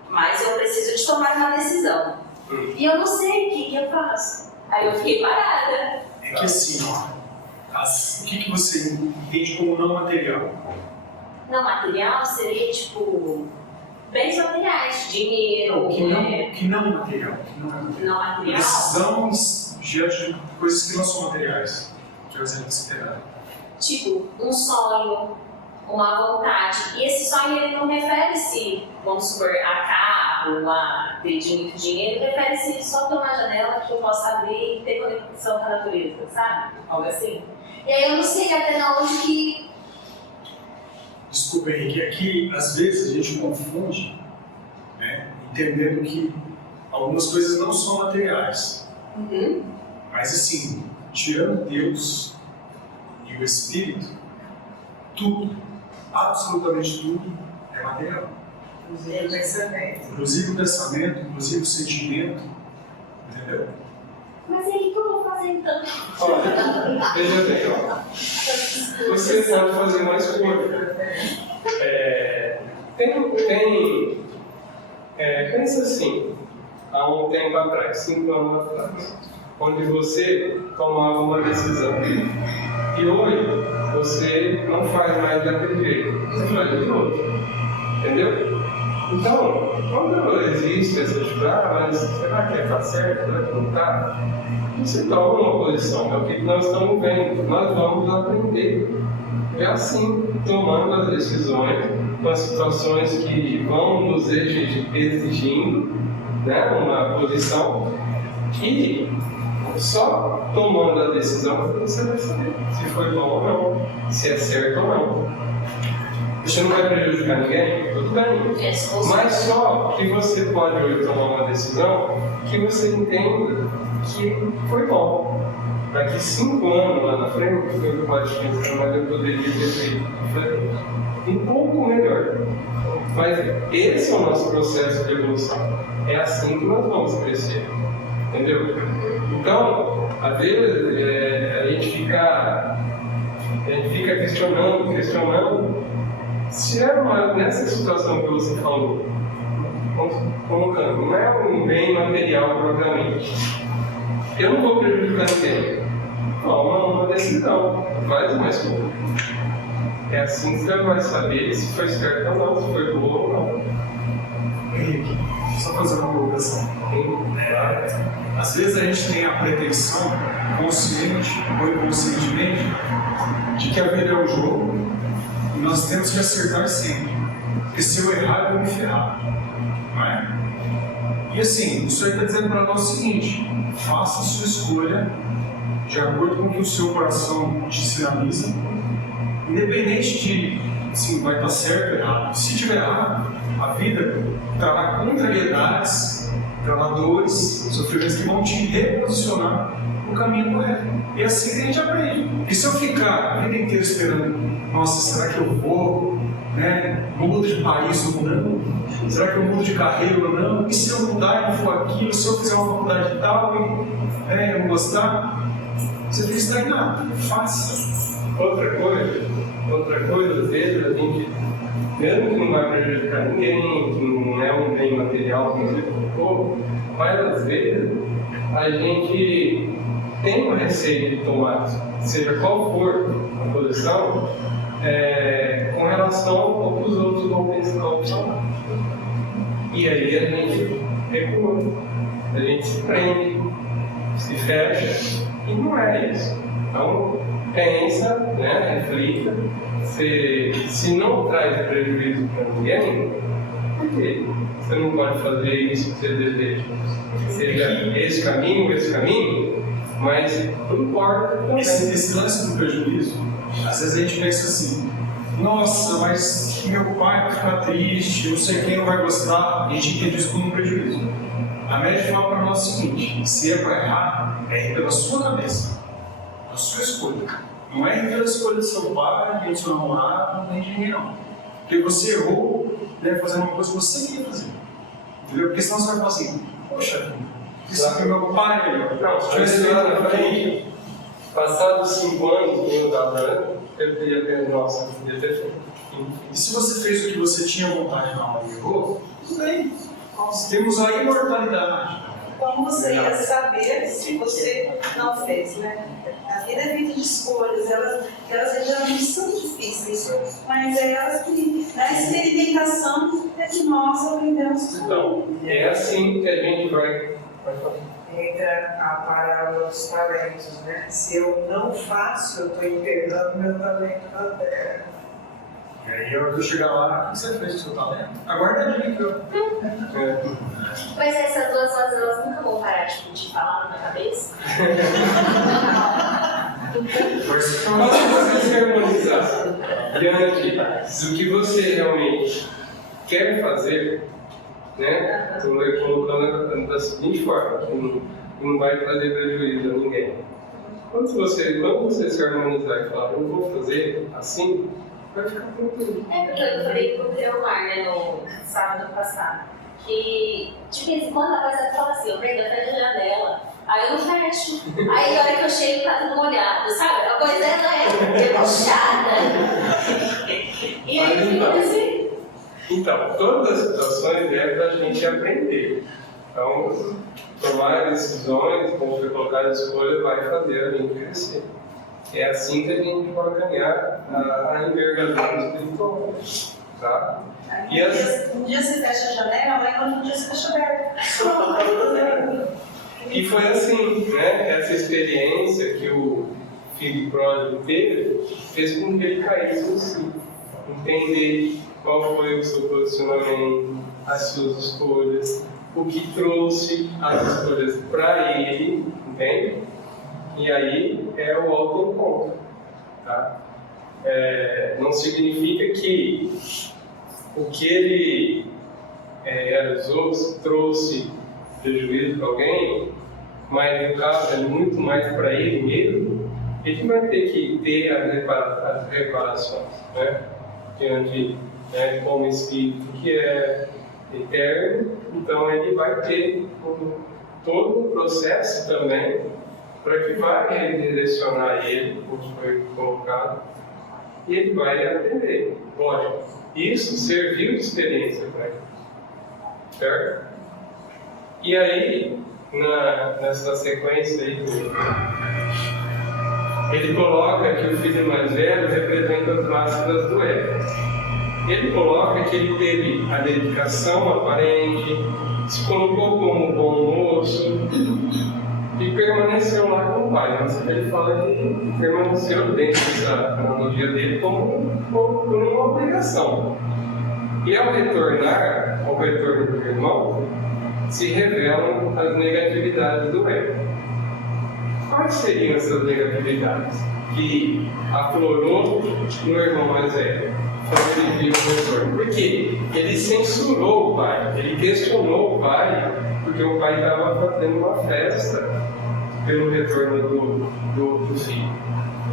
Mas eu preciso de tomar uma decisão. E eu não sei o que eu faço. Aí eu fiquei parada. É que assim, ó, o que você entende como não material? Não material seria tipo bens materiais, dinheiro, Que não material. não material. Decisão diante de coisas que não são materiais. Que é o exemplo que você terá. Tipo, um sonho, uma vontade. E esse sonho ele não refere-se, vamos supor, a carro, a ter muito dinheiro, refere-se só ter uma janela que eu possa abrir e ter conexão com a natureza, sabe? Algo assim. E aí eu não sei até onde que. Desculpa, Henrique, aqui às vezes a gente confunde, né, entendendo que algumas coisas não são materiais. Mas assim, tirando Deus e o Espírito, tudo, absolutamente tudo é material. Inclusive o pensamento. Inclusive o pensamento, inclusive o sentimento, entendeu? Mas aí o que eu vou fazer então? Olha, veja bem, ó. Você pode fazer uma escolha. Pensa assim, há um tempo atrás, 5 anos atrás, onde você tomava uma decisão. E hoje você não faz mais daquele jeito, você faz de outro. Entendeu? Então, quando existe essa dificuldade, mas será que está certo? Será que não está? Você toma uma posição, é o que nós estamos vendo. Nós vamos aprender. É assim, tomando as decisões com as situações que vão nos exigindo, né, uma posição, e só tomando a decisão você vai saber se foi bom ou não, se é certo ou não. Você não vai prejudicar ninguém? Tudo bem. Mas só que você pode hoje tomar uma decisão que você entende que foi bom. Daqui 5 anos lá na frente, eu pode pensar, mas eu poderia ter feito diferente. Um pouco melhor. Mas esse é o nosso processo de evolução. É assim que nós vamos crescer. Entendeu? Então, às vezes, a gente fica questionando se é nessa situação que você falou, colocando, não é um bem material propriamente. Eu não vou prejudicar ninguém. Toma uma decisão, faz uma escolha. É assim que você vai saber se foi certo ou não, se foi boa ou não. Henrique, só fazer uma colocação. Às vezes a gente tem a pretensão, consciente ou inconscientemente, de que a vida é um jogo e nós temos que acertar sempre. Porque se eu errar, eu vou me ferrar. não é? E assim, isso aí está dizendo para nós o seguinte: faça a sua escolha de acordo com o que o seu coração te sinaliza, independente de se vai estar certo ou errado. Se estiver errado, a vida trará contrariedades, trará dores, sofrimentos que vão te reposicionar no caminho correto. E é assim que a gente aprende. Porque se eu ficar a vida inteira esperando, nossa, será que eu vou, mudo de país ou não? Será que eu mudo de carreira ou não? E se eu mudar e não for aquilo? Se eu fizer uma faculdade tal e eu não gostar? Você fica estagnado. Faça. Outra coisa, às vezes a gente, mesmo que não vai prejudicar ninguém, que não é um bem material, como você colocou, mas às vezes a gente tem um receio de tomar, seja qual for a posição, com relação ao que os outros vão pensar ou falar. E aí a gente recua, a gente se prende, se fecha, e não é isso. Então, pensa, reflita, se não traz prejuízo para ninguém, por que você não pode fazer isso que você deseja? Seja esse caminho, mas não importa também. Esse lance do prejuízo, às vezes a gente pensa assim: nossa, mas meu pai vai ficar triste, eu sei quem não vai gostar. A gente entende isso como um prejuízo. A média fala para nós o seguinte: se é para errar, é pela sua cabeça, a sua escolha. Não é pela escolha do seu pai, nem do seu namorado, nem de ninguém, não. Porque você errou, fazendo uma coisa que você queria fazer. Entendeu? Porque senão você vai falar assim: poxa, isso aqui é meu pai, não, se tivesse lá na frente, passados 5 anos, eu estava eu teria pensado, nossa, eu podia ter feito. E se você fez o que você tinha vontade na hora e errou, tudo bem. Nós temos a imortalidade. Como você ia saber se você não fez, né? A vida é feita de escolhas, elas geralmente são difíceis, mas é elas que, na experimentação, é que nós aprendemos. Então, é assim que a gente vai fazer. Entra a parábola dos talentos, né? Se eu não faço, eu estou enterrando meu talento na terra. E aí, a hora que eu chegar lá, o que você fez com o seu talento? Aguarda a dica. Mas essas duas vozes, elas nunca vão parar de falar na minha cabeça? Quando você se harmonizar diante do que você realmente quer fazer, estou colocando da seguinte forma, que não vai trazer prejuízo a ninguém. Quando você se harmonizar e falar, eu vou fazer assim, vai ficar tranquilo. Porque eu falei pro Teomar, no sábado passado, que de vez em quando a coisa fala assim: eu prendo até a janela, aí eu não fecho. Aí na hora que eu chego tá tudo molhado, sabe? A coisa é debochada. E aí fica assim. Então, todas as situações é para a gente aprender. Então, tomar decisões, como foi colocado a escolha, vai fazer a gente crescer. É assim que a gente vai ganhar a envergadura espiritual. Tá? E Um dia você fecha a janela, aí outro dia você fecha aberta. E foi assim, essa experiência que o filho pródigo teve, fez com que ele caísse no si. Entender qual foi o seu posicionamento, as suas escolhas, o que trouxe as escolhas para ele, entende? E aí é o autoencontro, tá? Não significa que o que ele realizou trouxe prejuízo para alguém, mas no caso é muito mais para ele mesmo. Ele vai ter que ter as reparações, diante, como espírito que é eterno. Então ele vai ter todo um processo também para que vai redirecionar ele, como foi colocado, e ele vai aprender. Lógico, isso serviu de experiência para ele, certo? E aí, nessa sequência aí, ele coloca que o filho mais velho representa as máscaras do ego. Ele coloca que ele teve a dedicação aparente, se colocou como bom moço e permaneceu lá com o pai. Mas ele fala que permaneceu dentro dessa analogia dele como por uma obrigação. E ao retornar, ao retorno do irmão, se revelam as negatividades do ego. Quais seriam essas negatividades que aflorou no irmão mais velho, quando ele viu o retorno? Por quê? Ele censurou o pai, ele questionou o pai, porque o pai estava fazendo uma festa pelo retorno do filho.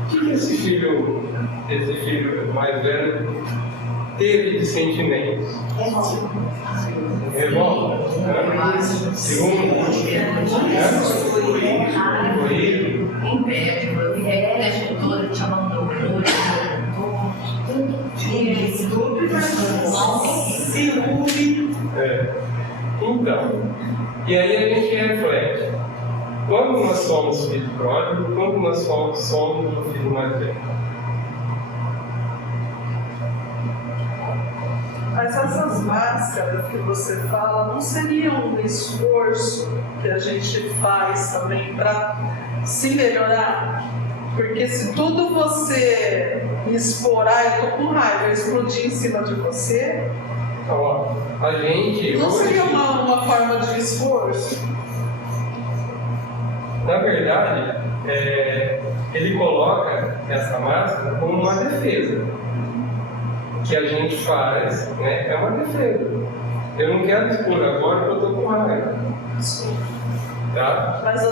O que esse filho mais velho teve de sentimentos? Revolta. Ciúme. Inveja, toda te abandonou, ciúme. Então, e aí a gente reflete. Quando nós somos filho pródigo, quando nós somos o filho mais velho? Mas essas máscaras que você fala não seriam um esforço que a gente faz também para se melhorar? Porque se tudo você expor, eu tô com raiva, eu explodir em cima de você, Ó, a gente. não hoje, seria uma forma de esforço? Na verdade, ele coloca essa máscara como uma defesa. Que a gente faz, né? É uma defesa. Eu não quero expor agora porque eu estou com raiva. Tá? Mas eu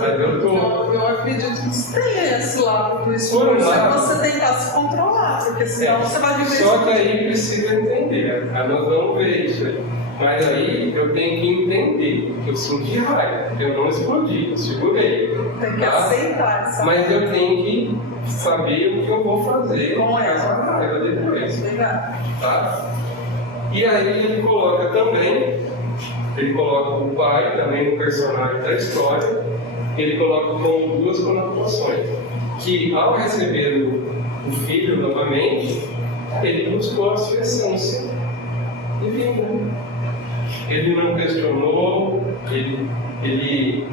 acredito que tem esse lado do esforço, você tentar se controlar, porque senão você vai viver Só que aí precisa entender, nós vamos ver isso aí. Mas aí eu tenho que entender que eu senti raiva, eu não explodi, eu segurei. Tem que aceitar essa Mas eu tenho que saber o que eu vou fazer com essa raiva depois. Obrigada. Tá? E aí ele coloca também, ele coloca o pai também no personagem da história, ele coloca com duas conotações, que ao receber o filho novamente, ele buscou a sua essência divina. Ele não questionou, ele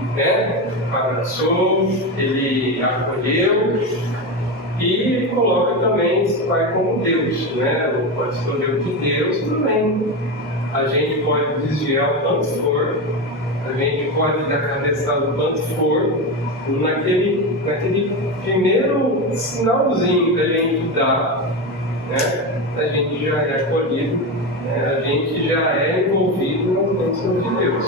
abraçou, ele acolheu. E ele coloca também esse pai como Deus, né? Pode escolher de Deus também. A gente pode desviar o quanto for, a gente pode dar cabeçada o quanto for, naquele primeiro sinalzinho que a gente dá, né? A gente já é acolhido, né? A gente já é envolvido nas bênçãos de Deus.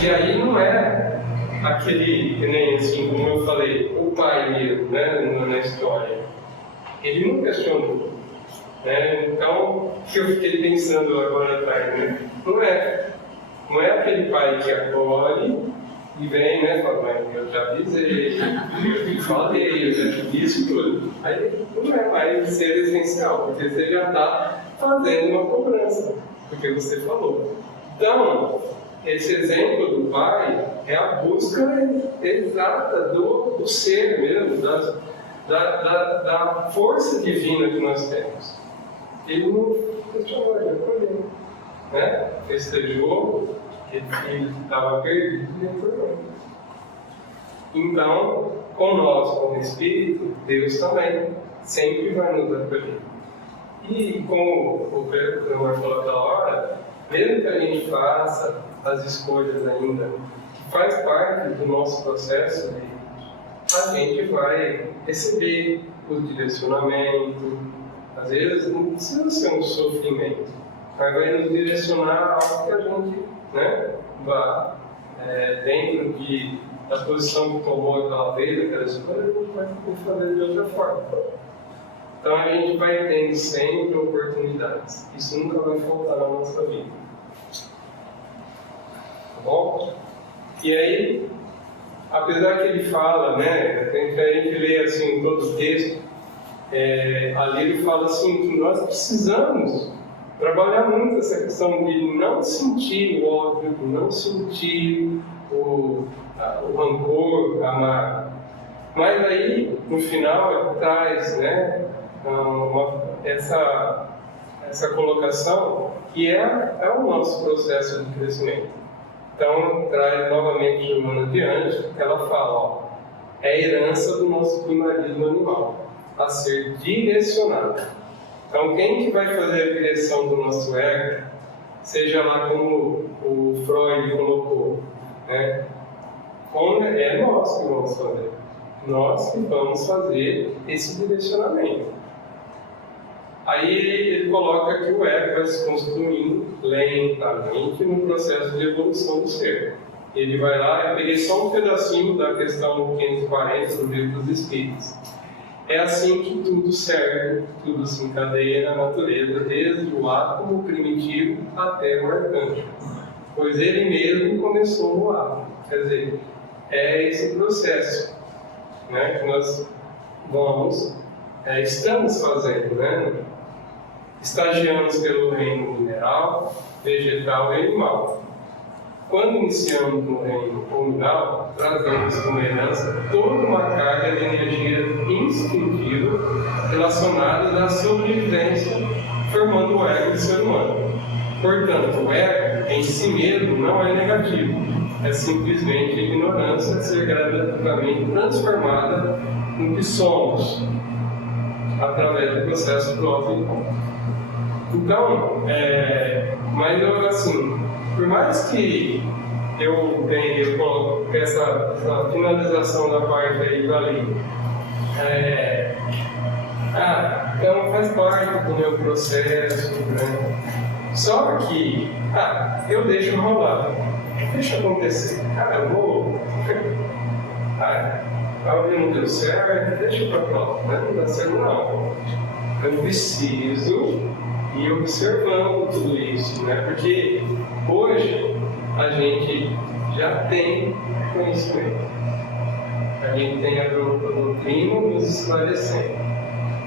E aí não é aquele, que nem assim, como eu falei, o pai mesmo, né, na história, ele não questionou, né? Então, o que eu fiquei pensando agora atrás, né? Não é aquele pai que acolhe e vem, né, fala, mas eu já avisei, eu te falei, eu já te disse tudo. Aí não é mais ser essencial, porque você já está fazendo uma cobrança, porque você falou. Então, esse exemplo do pai é a busca exata do ser mesmo, da força divina que nós temos. Ele não questionou, ele acolheu, né? Festejou, ele estava perdido e retornou. Então, com nós, como Espírito, Deus também sempre vai nos acolher. E como o Pedro falou aquela hora, mesmo que a gente faça as escolhas ainda, que faz parte do nosso processo, a gente vai receber o direcionamento. Às vezes não precisa ser um sofrimento, mas vai nos direcionar a algo que a gente, né, vá dentro da posição que tomou aquela vez, aquela escolha, a gente vai fazer de outra forma. Então a gente vai tendo sempre oportunidades. Isso nunca vai faltar na nossa vida. Tá bom? E aí, apesar que ele fala, né, a gente lê assim todo o texto, ali ele fala assim que nós precisamos trabalhar muito essa questão de não sentir o ódio, de não sentir o rancor, a mágoa. Mas aí, no final, ele traz, né, essa colocação que é o nosso processo de crescimento. Então, traz novamente Joana adiante, ela fala, ó, é a herança do nosso primarismo animal, a ser direcionada. Então, quem que vai fazer a direção do nosso ego, seja lá como o Freud colocou, né? É nós que vamos fazer. Nós que vamos fazer esse direcionamento. Aí ele coloca que o ego vai se construindo lentamente no processo de evolução do ser. Ele vai lá, eu peguei só um pedacinho da questão 540 do Livro dos Espíritos. É assim que tudo serve, tudo se encadeia na natureza, desde o átomo primitivo até o arcanjo. Pois ele mesmo começou no átomo. Quer dizer, é esse processo, né, que nós estamos fazendo, né? Estagiamos pelo reino mineral, vegetal e animal. Quando iniciamos no reino comunal, trazemos como herança toda uma carga de energia instintiva relacionada à sobrevivência, formando o ego do ser humano. Portanto, o ego em si mesmo não é negativo, é simplesmente a ignorância de ser gradativamente transformada no que somos, através do processo do auto-encontro. Então, mas eu, assim, por mais que eu coloque essa finalização da parte aí do ali, então faz parte do meu processo, né? Só que, eu deixo rolar, deixa acontecer, eu vou, alguém não deu certo, deixa pra próxima, né? Não dá certo não, eu preciso ir observando tudo isso, né? Porque hoje a gente já tem conhecimento, a gente tem a doutrina nos esclarecendo,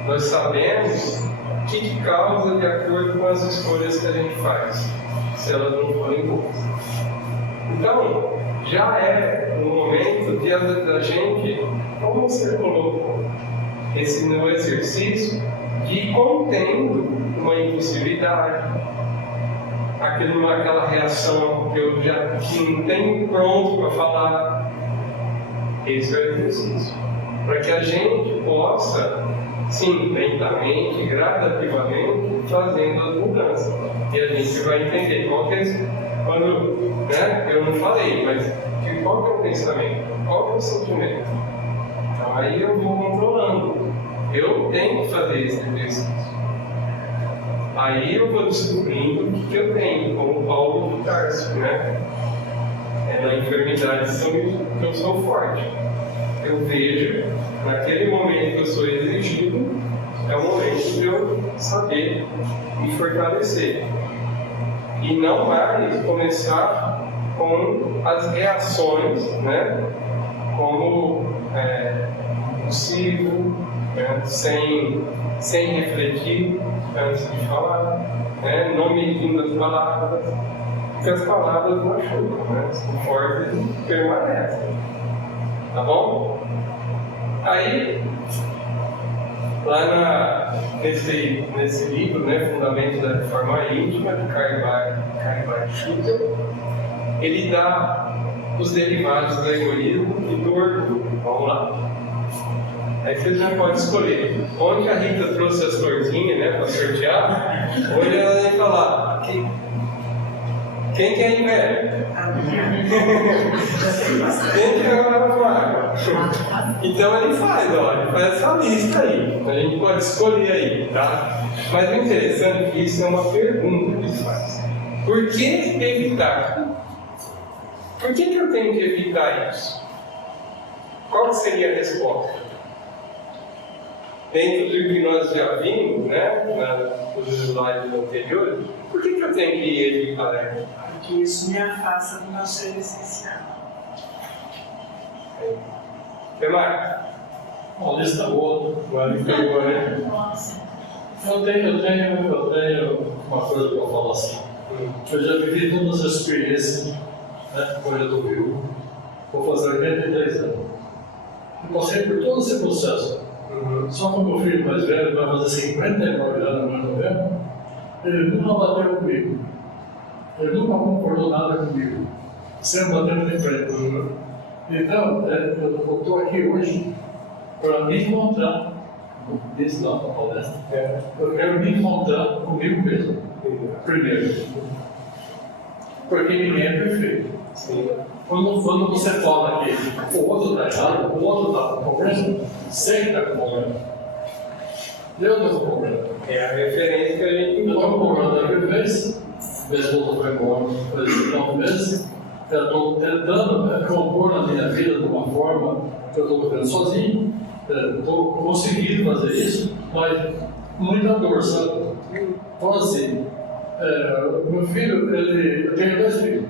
nós sabemos o que causa de acordo com as escolhas que a gente faz, se elas não forem boas. Então, já é o momento de a gente, como você colocou, esse meu exercício de ir contendo uma impulsividade, aquela reação que eu já não tenho pronto para falar. Esse é o exercício. Para que a gente possa, sim, lentamente, gradativamente, fazendo as mudanças. E a gente vai entender qual que é esse. Quando, né, eu não falei, mas qual que é o pensamento? Qual que é o sentimento? Então aí eu vou controlando. Eu tenho que fazer esse exercício. Aí eu vou descobrindo o que eu tenho, como Paulo de Tarso, né? Na enfermidade que eu sou forte. Eu vejo, naquele momento que eu sou exigido, é o momento de eu saber me fortalecer. E não mais começar com as reações, né? Como possível, né? Sem refletir antes de falar, né? Não medindo as palavras, porque as palavras machucam, né? São fortes e permanecem. Tá bom? Aí, lá nesse livro, né, Fundamentos da Reforma Íntima, de Carvalho Schutel, ele dá os derivados do egoísmo e do orgulho. Vamos lá. Aí você já pode escolher. Onde a Rita trouxe as florzinhas, né, para sortear, hoje ela vai falar quem quer inveja? Quem quer agora falar? Então ele faz essa lista aí. A gente pode escolher aí, tá? Mas o interessante é que isso é uma pergunta que ele faz. Por que evitar? Por que eu tenho que evitar isso? Qual seria a resposta? Dentro do que nós já vimos, né, nos slides anteriores, por que eu tenho que evitar isso? Porque isso me afasta do meu ser essencial. O que mais? Uma lista boa. Uma lista boa, né? Nossa. Eu tenho uma coisa para falar assim. Eu já vivi todas as experiências, né? Como eu estou vivo, vou fazer 83 anos. Eu passei por todo esse processo. Só que o meu filho mais velho vai fazer 59 anos no novembro, ele nunca bateu comigo. Ele nunca concordou nada comigo. Sempre batendo de frente. Então, eu estou aqui hoje para me encontrar disse lá na palestra, eu quero me encontrar comigo mesmo, primeiro. Porque ninguém é perfeito. Sim. Quando você fala que o outro está errado, o outro está com problema, sempre está com problema. Eu estou com problema. É a referência que a gente Eu estou com encontra. problema da vez, mesmo que eu foi embora, por exemplo, meses, eu estou tentando compor na minha vida de uma forma que eu estou vivendo sozinho, estou conseguindo fazer isso, mas muita dor, sabe? Então assim, meu filho, eu tenho 2 filhos.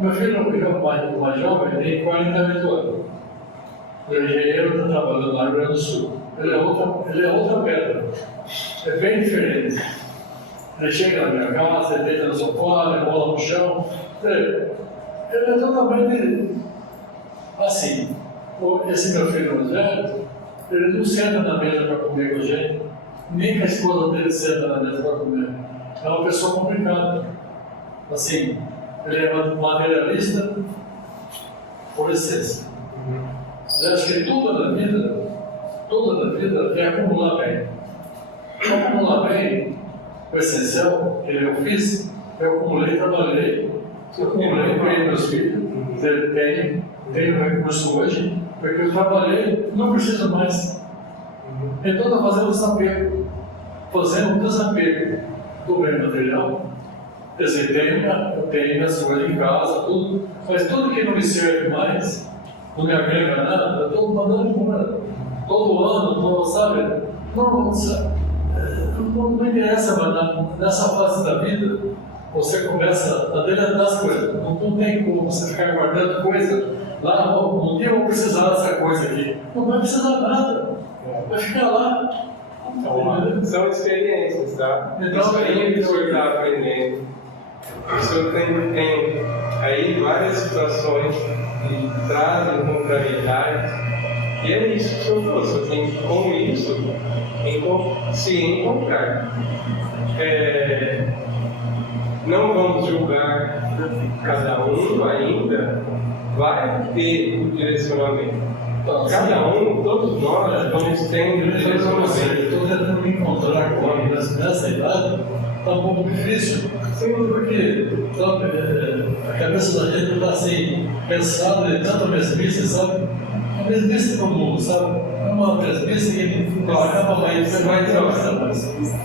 Meu filho, o mais jovem, tem 48 anos. O engenheiro está trabalhando lá no Rio Grande do Sul. Ele é outra pedra. É bem diferente. Ele chega na minha casa, ele deita no sofá, ele bola no chão. Ele é totalmente assim. Esse meu filho mais velho, ele não senta na mesa para comer com a gente, nem a esposa dele senta na mesa para comer. É uma pessoa complicada. Assim, ele é materialista por essência. Eu acho que tudo na vida é acumular bem. Acumular bem, o essencial que eu fiz, eu acumulei, trabalhei, criei meus filhos, tenho recurso hoje, porque eu trabalhei, não preciso mais. Então estou fazendo um desapego do bem material. Quer dizer, eu tenho minhas coisas em casa, tudo, mas tudo que não me serve mais, não me agrega nada, eu estou mandando embora. Todo ano, sabe? Não me interessa mais. Nessa fase da vida, você começa a deletar as coisas. Não tem como você ficar guardando coisa lá. Um dia eu vou precisar dessa coisa aqui. Não vai precisar nada. Vai ficar lá. São experiências, tá? Então, Isso aí que o senhor está aprendendo. O senhor tem aí várias situações que trazem contrariedades. E é isso que o senhor falou. O senhor tem que, com isso, se encontrar. Não vamos julgar, cada um ainda vai ter o direcionamento. Cada um, todos nós, vamos tendo o direcionamento. Estou tentando me encontrar agora nessa idade, está um pouco difícil. Porque a cabeça da gente está assim, pensada em tanta mesmice, sabe? Uma mesmice comum, sabe? É uma mesmice que acaba mais. Você vai trabalhar.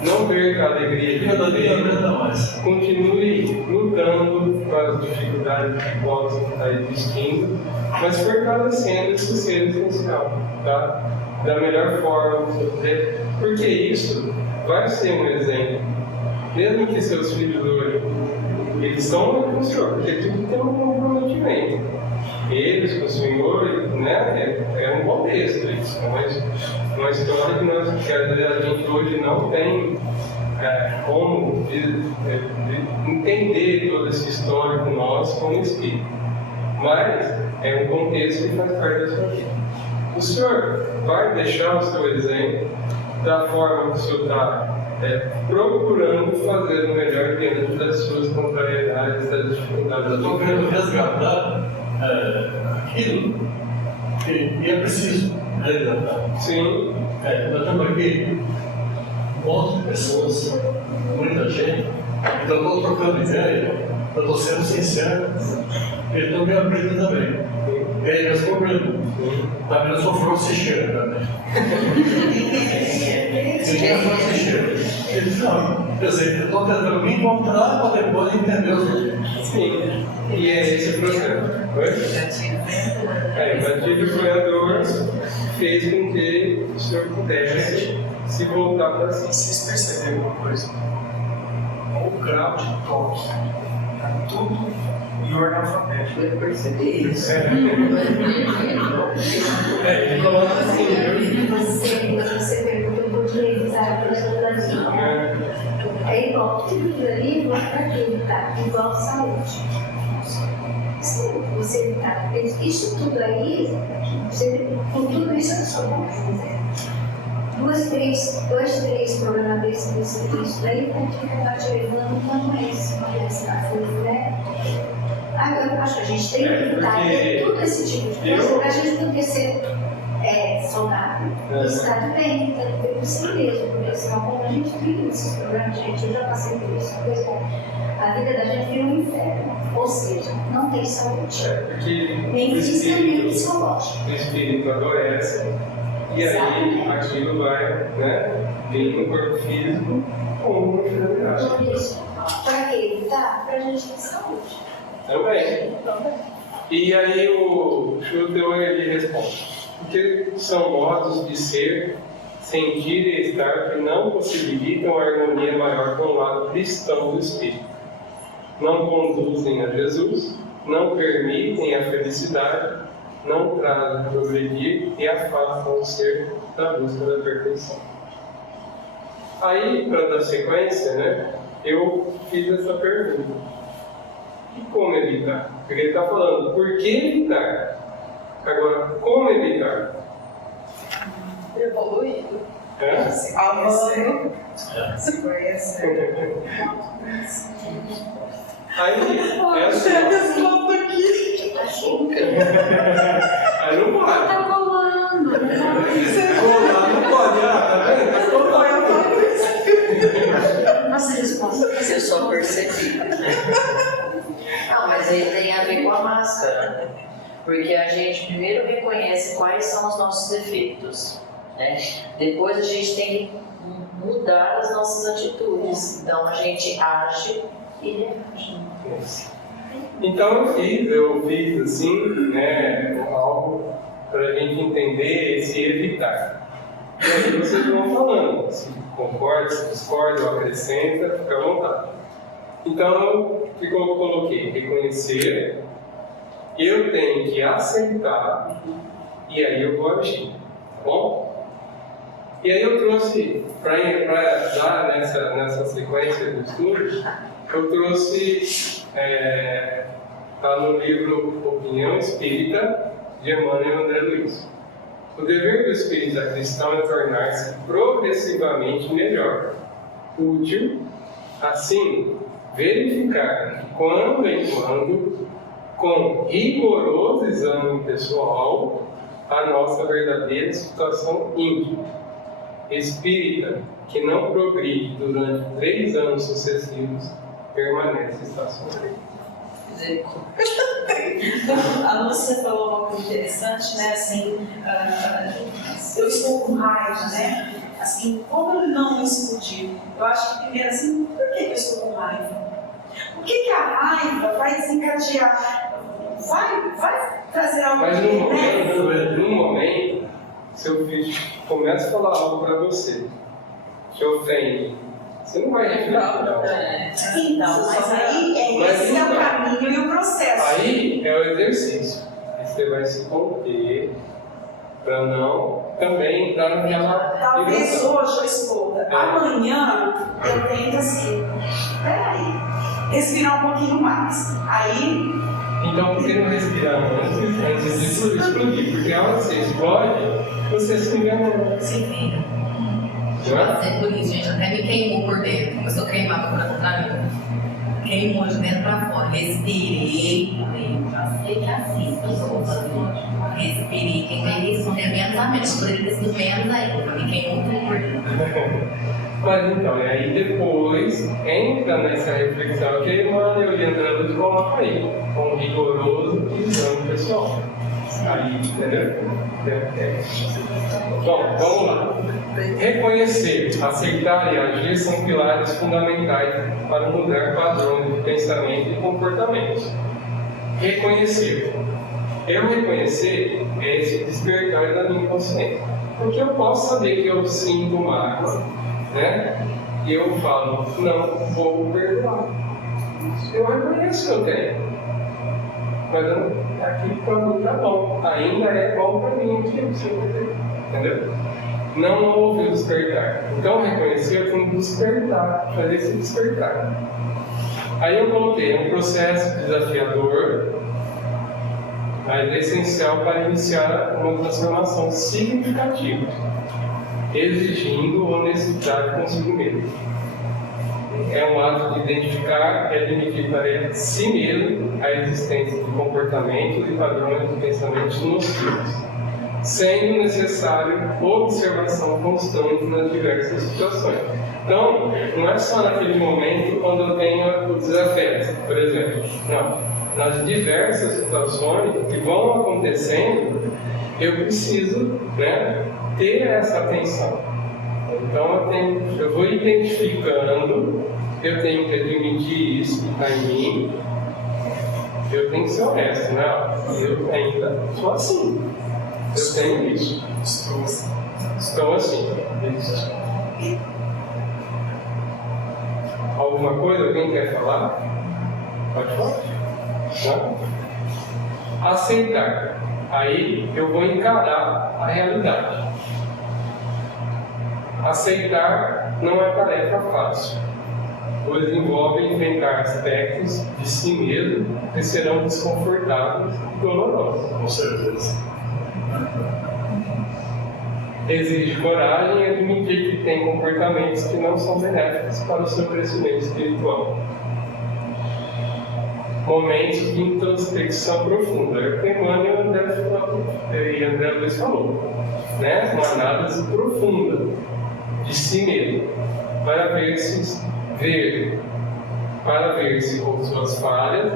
Não perca a alegria. Cada dia aumenta mais. Continue lutando com as dificuldades que possam estar existindo, mas fortalecendo esse ser essencial, tá? Da melhor forma, porque isso vai ser um exemplo. Mesmo que seus filhos hoje, eles estão com o Senhor, porque tudo tem um comprometimento. Eles com o Senhor, né, é um contexto isso, uma história que a gente hoje não tem como entender toda essa história com nós como espírito. Mas é um contexto que faz parte da sua vida. O Senhor vai deixar o seu exemplo da forma que o Senhor está procurando fazer o melhor diante das suas contrariedades, das dificuldades. Eu estou querendo resgatar aquilo que é preciso resgatar. Sim. Nós estamos aqui, um monte de pessoas, muita gente, então eu estou trocando ideia, eu estou sendo sincero, e estou me abrindo também. Tem meus problemas. Também eu sou frouxicheiro também. Ninguém é frouxicheiro. Ele diz, não, quer dizer, eu estou tentando me encontrar para depois entender os problemas. Sim. E é esse o processo. O gatilho foi a dor, fez com que o senhor pudesse se voltar para si. Vocês perceberam uma coisa? O grau de toque, tá tudo em ordem alfabética. Eu percebi isso. Ele coloca assim, Você perguntou por que revisar a legislação. É igual tudo ali, para quem está igual saúde. Você está. Isso tudo aí, com tudo isso eu sou bom. Dois, três programas desses isso daí, a gente fica levando não é isso, né? Eu acho que a gente tem que evitar tudo esse tipo de coisa para a gente poder ser saudável, está tudo bem, está tudo bem por si mesmo, porque senão quando a gente vive nesses programas, gente, eu já passei por isso, uma coisa, a vida da gente vira um inferno, ou seja, não tem saúde, Porque nem o física nem espírito, psicológica. o espírito adoece, e aí Exatamente. aquilo vai, né, vir no corpo físico como uma enfermidade. Então, isso, para que evitar? Para a gente ter saúde. Também. E aí o Schuttel ele responde: porque são modos de ser, sentir e estar que não possibilitam a harmonia maior com o lado cristão do espírito. Não conduzem a Jesus, não permitem a felicidade, não trazem progredir e afastam o ser da busca da perfeição. Aí, para dar sequência, né, eu fiz essa pergunta: e como evitar? Porque ele está falando, por que evitar? Agora, como evitar? Evoluído. Hã? Amando. Se conhecendo. Aí, Chega esse lado aqui. aí não pode. Tá rolando. Não pode, tá vendo? Nossa resposta. Eu só percebi. Não, mas aí tem a ver com a máscara, né? Porque a gente primeiro reconhece quais são os nossos defeitos, né? Depois a gente tem que mudar as nossas atitudes. Então a gente age e reage. Então eu fiz assim, né, algo para a gente entender esse evitar. E aí vocês vão falando, se concorda, se discorda, ou acrescenta, fica à vontade. Então, o que eu coloquei? Reconhecer, eu tenho que aceitar, e aí eu vou agir, tá bom? E aí eu trouxe, para dar nessa sequência do estudo, eu trouxe, está no livro Opinião Espírita, de Emmanuel André Luiz. O dever do espírita cristão é tornar-se progressivamente melhor, útil, assim, verificar de quando em quando, com rigoroso exame pessoal, a nossa verdadeira situação íntima. Espírita que não progride durante 3 anos sucessivos, permanece estacionário. A Lúcia falou uma coisa interessante, né? Assim, eu estou com raiva, né? Assim, como não explodir? Eu acho que primeiro assim, por que eu estou com raiva? O que a raiva vai desencadear? Vai trazer algo Mas né? num momento, se eu começo a falar algo para você, te ofende, você não vai refletir. Então, mas aí esse é o caminho e o processo. Aí é o exercício. Aí você vai se conter para não também entrar naquela Talvez direção. hoje eu exploda. Amanhã eu tento assim, peraí, respirar um pouquinho mais. Aí, Então, por que não respirar antes de explodir? Porque a hora que você explode, você se engana. Sim, filho. Não é? Por isso, gente, até me queimou por dentro. Começou a queimar por pra mim. Queimou de dentro pra fora. Respirei. Falei, já sei que é assim. Eu vou fazer. Respirei. Quem vai responder menos a menos. Poderia ter sido menos ainda. Me queimou tudo por dentro. Mas então, e aí depois entra nessa reflexão que Emmanuel e André Luiz colocam aí, com um rigoroso exame pessoal. Aí, entendeu? Bom, vamos lá. Reconhecer, aceitar e agir são pilares fundamentais para mudar padrões de pensamento e comportamento. Reconhecer. Eu reconhecer é esse despertar da minha consciência. Porque eu posso saber que eu sinto mágoa, né? E eu falo, não vou perdoar. Eu reconheço que eu tenho. Mas aqui para mim tá bom. Ainda é bom para mim aqui, entendeu? Não houve o despertar. Então reconhecer eu tenho que despertar, fazer esse despertar. Aí eu coloquei um processo desafiador, mas é essencial para iniciar uma transformação significativa, exigindo honestidade consigo mesmo. É um ato de identificar e admitir para si mesmo a existência de comportamentos e padrões de pensamentos nocivos, sendo necessário observação constante nas diversas situações. Então, não é só naquele momento quando eu tenho o desafeto, por exemplo. Não. Nas diversas situações que vão acontecendo, eu preciso, né, ter essa atenção. Então, eu vou identificando, eu tenho que admitir isso que está em mim, eu tenho que ser honesto, né? Eu ainda sou assim. Eu tenho isso. Estou assim. Isso. Alguma coisa? Alguém quer falar? Pode falar? Não? Aceitar. Aí eu vou encarar a realidade. Aceitar não é tarefa fácil, pois envolve enfrentar aspectos de si mesmo que serão desconfortáveis e dolorosos. Com certeza. Exige coragem e admitir que tem comportamentos que não são benéficos para o seu crescimento espiritual. Momentos de introspecção profunda. É o que Emmanuel e André Luiz falou. Né? Uma análise profunda de si mesmo, para ver se com suas falhas,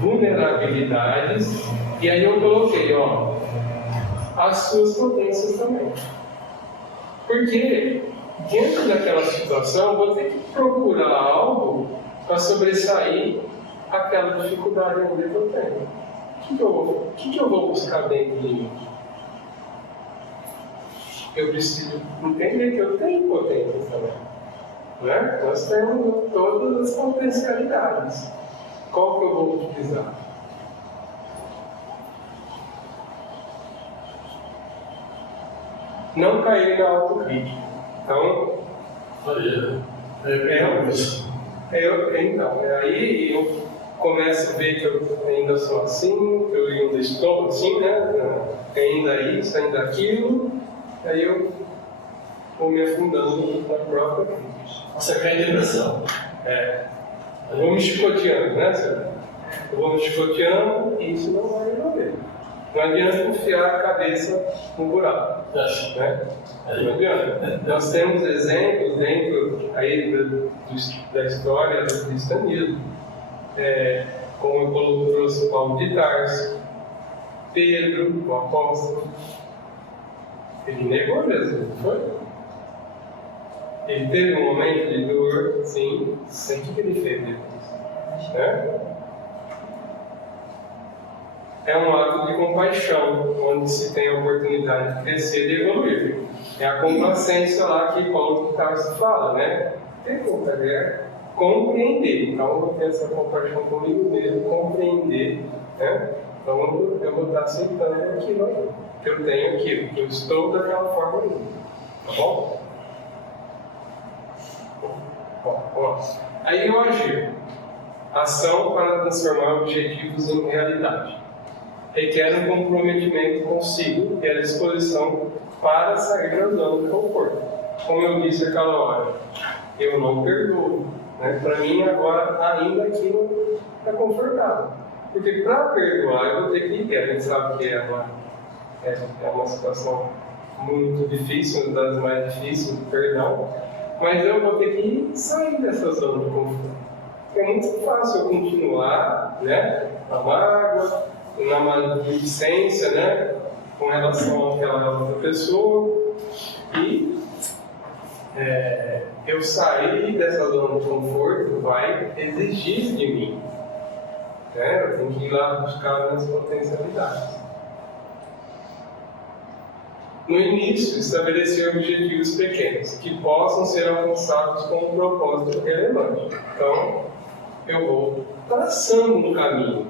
vulnerabilidades, e aí eu coloquei, as suas potências também. Porque, diante daquela situação, eu vou ter que procurar algo para sobressair aquela dificuldade ainda que eu tenho. O que eu vou buscar dentro de mim? Eu preciso entender que eu tenho potências também. Né? Nós temos todas as potencialidades. Qual que eu vou utilizar? Não cair na autocrítica. Então, aí eu começo a ver que eu ainda sou assim, que eu ainda estou assim, né? Ainda isso, ainda aquilo. Aí eu vou me afundando na própria crítica. Você cai em depressão. Eu vou me chicoteando, né? Eu vou me chicoteando e isso não vai resolver. Não adianta enfiar a cabeça no buraco. Né? Não adianta. Nós temos exemplos dentro aí da história do cristianismo. Como eu trouxe o Paulo de Tarso, Pedro, o apóstolo. Ele negou mesmo, não foi? Ele teve um momento de dor, sim. O que ele fez depois? Né? É um ato de compaixão, onde se tem a oportunidade de crescer e evoluir. É a complacência lá que Paulo de Tarso fala, né? Compreender. Então, eu vou ter essa compaixão comigo mesmo, compreender, né? Então, eu vou estar aceitando aquilo aí, que eu tenho aquilo, que eu estou daquela forma aí. Tá bom? Bom. Aí eu agir. Ação para transformar objetivos em realidade. Requer um comprometimento consigo e a disposição para sair da zona de conforto. Como eu disse aquela hora, eu não perdoo. Né? Para mim, agora, ainda aquilo é confortável. Porque para perdoar, eu vou ter que ir. A gente sabe que é uma situação muito difícil, uma das mais difíceis, perdão. Mas eu vou ter que sair dessa zona de conforto. É muito fácil eu continuar, né, na mágoa, na maledicência, né, com relação àquela outra pessoa. E eu sair dessa zona de conforto vai exigir de mim. Né? Eu tenho que ir lá buscar minhas potencialidades. No início, estabelecer objetivos pequenos, que possam ser alcançados com um propósito relevante. Então, eu vou traçando um caminho.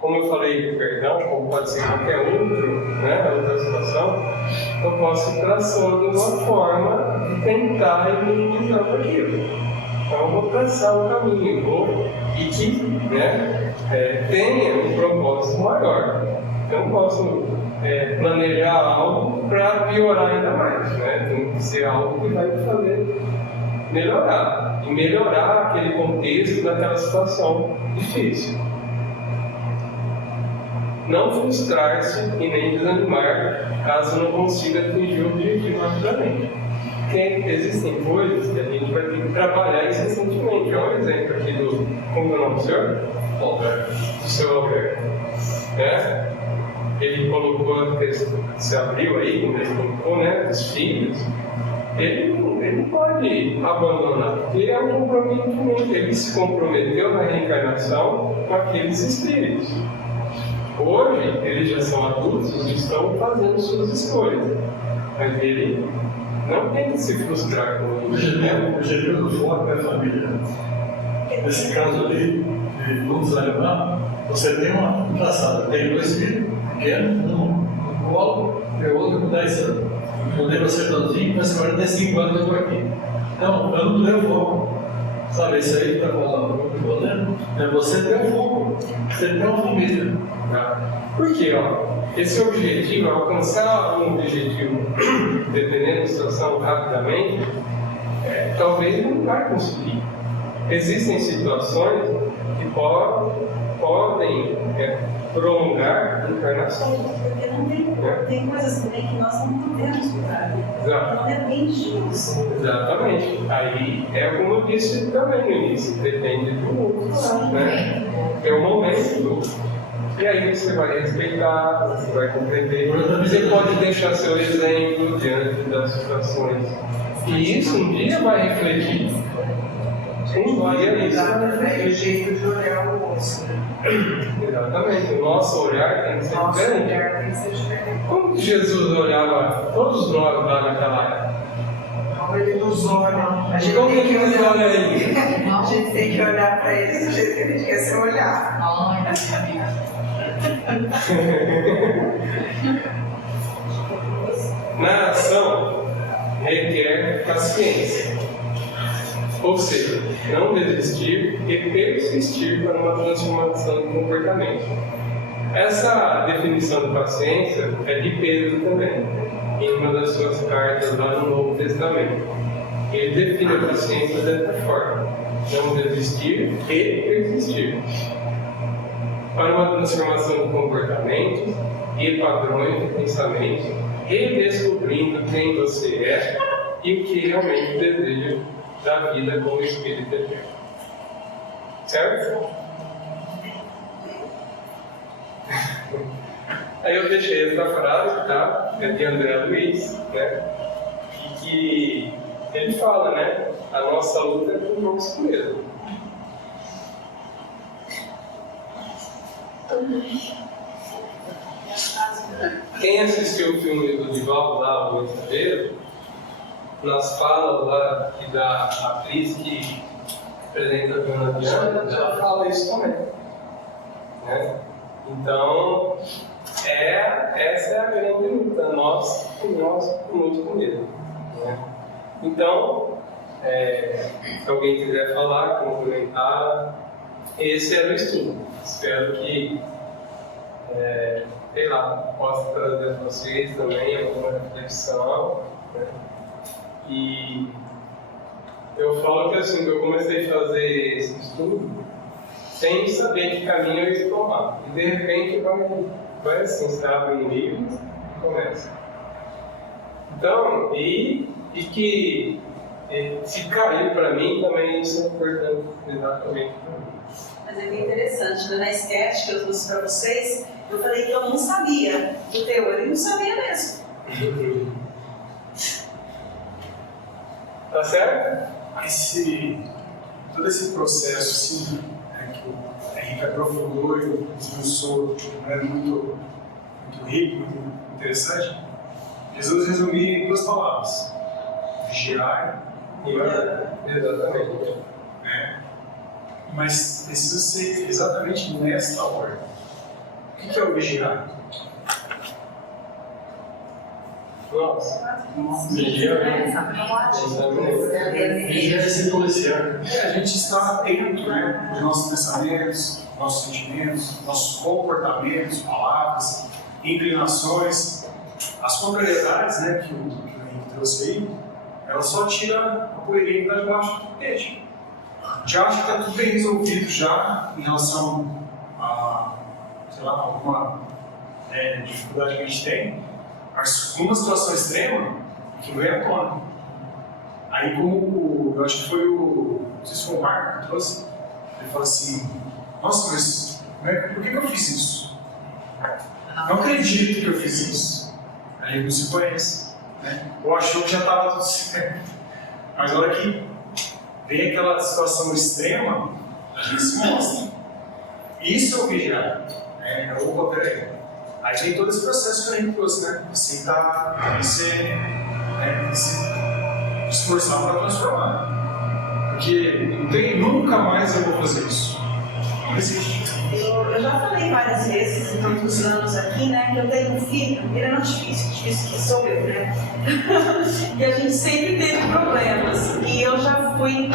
Como eu falei do perdão, como pode ser qualquer outra situação, eu posso ir traçando uma forma de tentar minimizar aquilo. Então, eu vou traçar um caminho, e que tenha um propósito maior. Eu não posso planejar algo para piorar ainda mais. Né? Tem que ser algo que vai me fazer melhorar. E melhorar aquele contexto daquela situação difícil. não frustrar-se e nem desanimar caso não consiga atingir o objetivo rapidamente. Porque existem coisas que a gente vai ter que trabalhar incessantemente. Olha o exemplo aqui do. Como é o nome do senhor? Alberto. Do seu Alberto. Né? Ele colocou, se abriu aí, como ele colocou, né? Dos filhos. Ele não pode abandonar, porque é um comprometimento. Ele se comprometeu na reencarnação com aqueles espíritos. Hoje, eles já são adultos e estão fazendo suas escolhas. Mas ele não tem que se frustrar com isso. O objetivo do foco é a família. Nesse caso ali, de não desanimar, você tem uma traçada. Tem 2 filhos pequenos, um no colo e o outro com 10 anos. Quando ele ser tãozinho, mas 45 anos eu estou aqui. Então, eu não tenho foco. Sabe, isso aí que está falando, é você ter um foco, você ter uma família. Por quê? Esse objetivo, alcançar um objetivo, dependendo da situação, rapidamente, talvez não vai conseguir. Existem situações que podem prolongar a encarnação. Porque não tem coisas também que nós não podemos mudar. Não depende disso. Exatamente. Aí como eu disse também no início, depende do outro. Né? É o momento do outro. E aí você vai respeitar, você vai compreender. Você pode deixar seu exemplo diante das situações. E isso um dia vai refletir. Um dia isso vai refletir. O jeito de olhar o moço. Exatamente. O nosso olhar tem que ser diferente. Como que Jesus olhava todos nós lá naquela época? Como ele nos olha. A gente Como tem que nos olha aí? A gente tem que olhar para ele do jeito que ele quer ser olhado. Na ação requer paciência, ou seja, não desistir e persistir para uma transformação de comportamento. Essa definição de paciência é de Pedro também, em uma das suas cartas lá no Novo Testamento. Ele define a paciência dessa forma: não desistir e persistir. Para uma transformação de comportamentos e padrões de pensamento, redescobrindo quem você é e o que realmente deseja da vida como espírito eterno. Certo? Aí eu deixei essa frase, tá? É de André Luiz, né? E que ele fala, né? A nossa luta é conosco mesmo. Quem assistiu o filme do Divaldo lá, o Mensageiro, nas falas lá da atriz que apresenta a Dona Diana, ela fala isso também. Né? Então, essa é a grande luta, nós com muito medo. Né? Então, se alguém quiser falar, complementar, esse era o estudo. Espero que, sei lá, possa trazer para vocês também alguma reflexão. Né? E eu falo que assim, eu comecei a fazer esse estudo sem saber que caminho eu ia tomar. E de repente vai assim, você abre um livro e começa. Então, e que se caiu para mim também isso é importante, exatamente para mim. Mas é bem interessante, né? Na sketch que eu trouxe para vocês, eu falei que eu não sabia do teor, e não sabia mesmo. Tá certo? Todo esse processo assim, que o Henrique aprofundou e esmiuçou, muito rico, muito interessante, Jesus resumiu em 2 palavras: vigiar e orar. Exatamente. Mas precisa ser exatamente nesta ordem. O que é o vigiar? Nossa. Vigiar é se policiar. A gente está atento, né, aos nossos pensamentos, nossos sentimentos, nossos comportamentos, palavras, inclinações. As contrariedades, né, que o Henrique trouxe aí, ela só tira a poeirinha que está debaixo do tapete. A gente acha que está tudo bem resolvido já em relação a, sei lá, alguma dificuldade que a gente tem, mas numa situação extrema, aquilo vem à tona. Aí como eu acho que foi não sei se foi o Marco que trouxe, ele falou assim, nossa, mas por que eu fiz isso? Não acredito que eu fiz isso. Aí ele não se conhece, né? Ou achou que já estava tudo certo. Mas na hora que vem aquela situação extrema, a gente se mostra. Isso é o vigiar. Opa, peraí. Aí vem todo esse processo que a gente trouxe, né? Aceitar, vencer, se esforçar para transformar. Porque nunca mais eu vou fazer isso. Não existe. Eu já falei várias vezes, em tantos anos aqui, né, que eu tenho um filho, ele é não difícil que sou eu, né? E a gente sempre teve problemas. E eu fui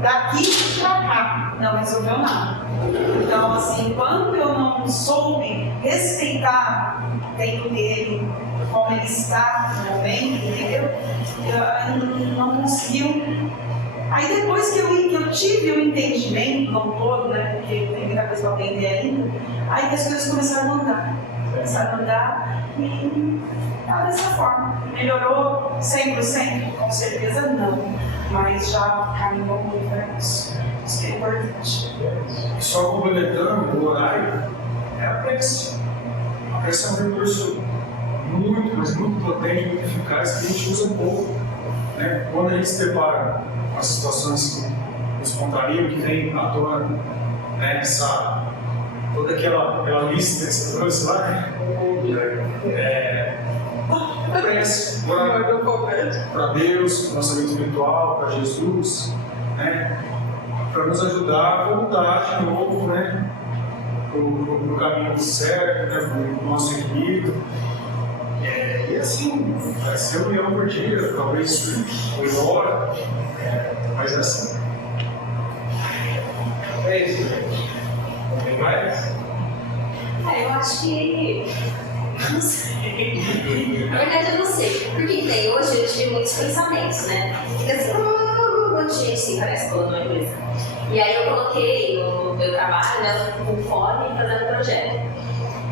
daqui pra cá, não resolveu nada. Então, assim, quando eu não soube respeitar o tempo dele, como ele está no momento, entendeu? Eu não conseguiu. Aí depois que eu tive o entendimento, não todo, né, porque tem muita coisa para aprender ainda, aí que as coisas começaram a andar. Começaram a andar e tá dessa forma. Melhorou 100%? Com certeza não, mas já caminhou muito para isso. Isso que é importante. Só complementando o horário, é a prece. A prece é um recurso muito, mas muito potente, muito eficaz, que a gente usa pouco. Né? Quando a gente se depara com as situações que nos contrariam, que vem à tona, né, toda aquela lista que você trouxe lá, prece para Deus, para nossa vida espiritual, para Jesus, né, para nos ajudar a voltar de novo, né, pro caminho certo, né, pro nosso equilíbrio. E assim, vai ser 1 milhão por dia, talvez por hora, mas é assim. É isso, gente. Tem mais? Eu acho que. Não sei. Na verdade, eu não sei. Porque tem, hoje eu tive muitos pensamentos, né? Fica assim, um monte de gente assim, parece toda uma empresa. E aí eu coloquei no meu trabalho, né, com fone, fazendo projeto.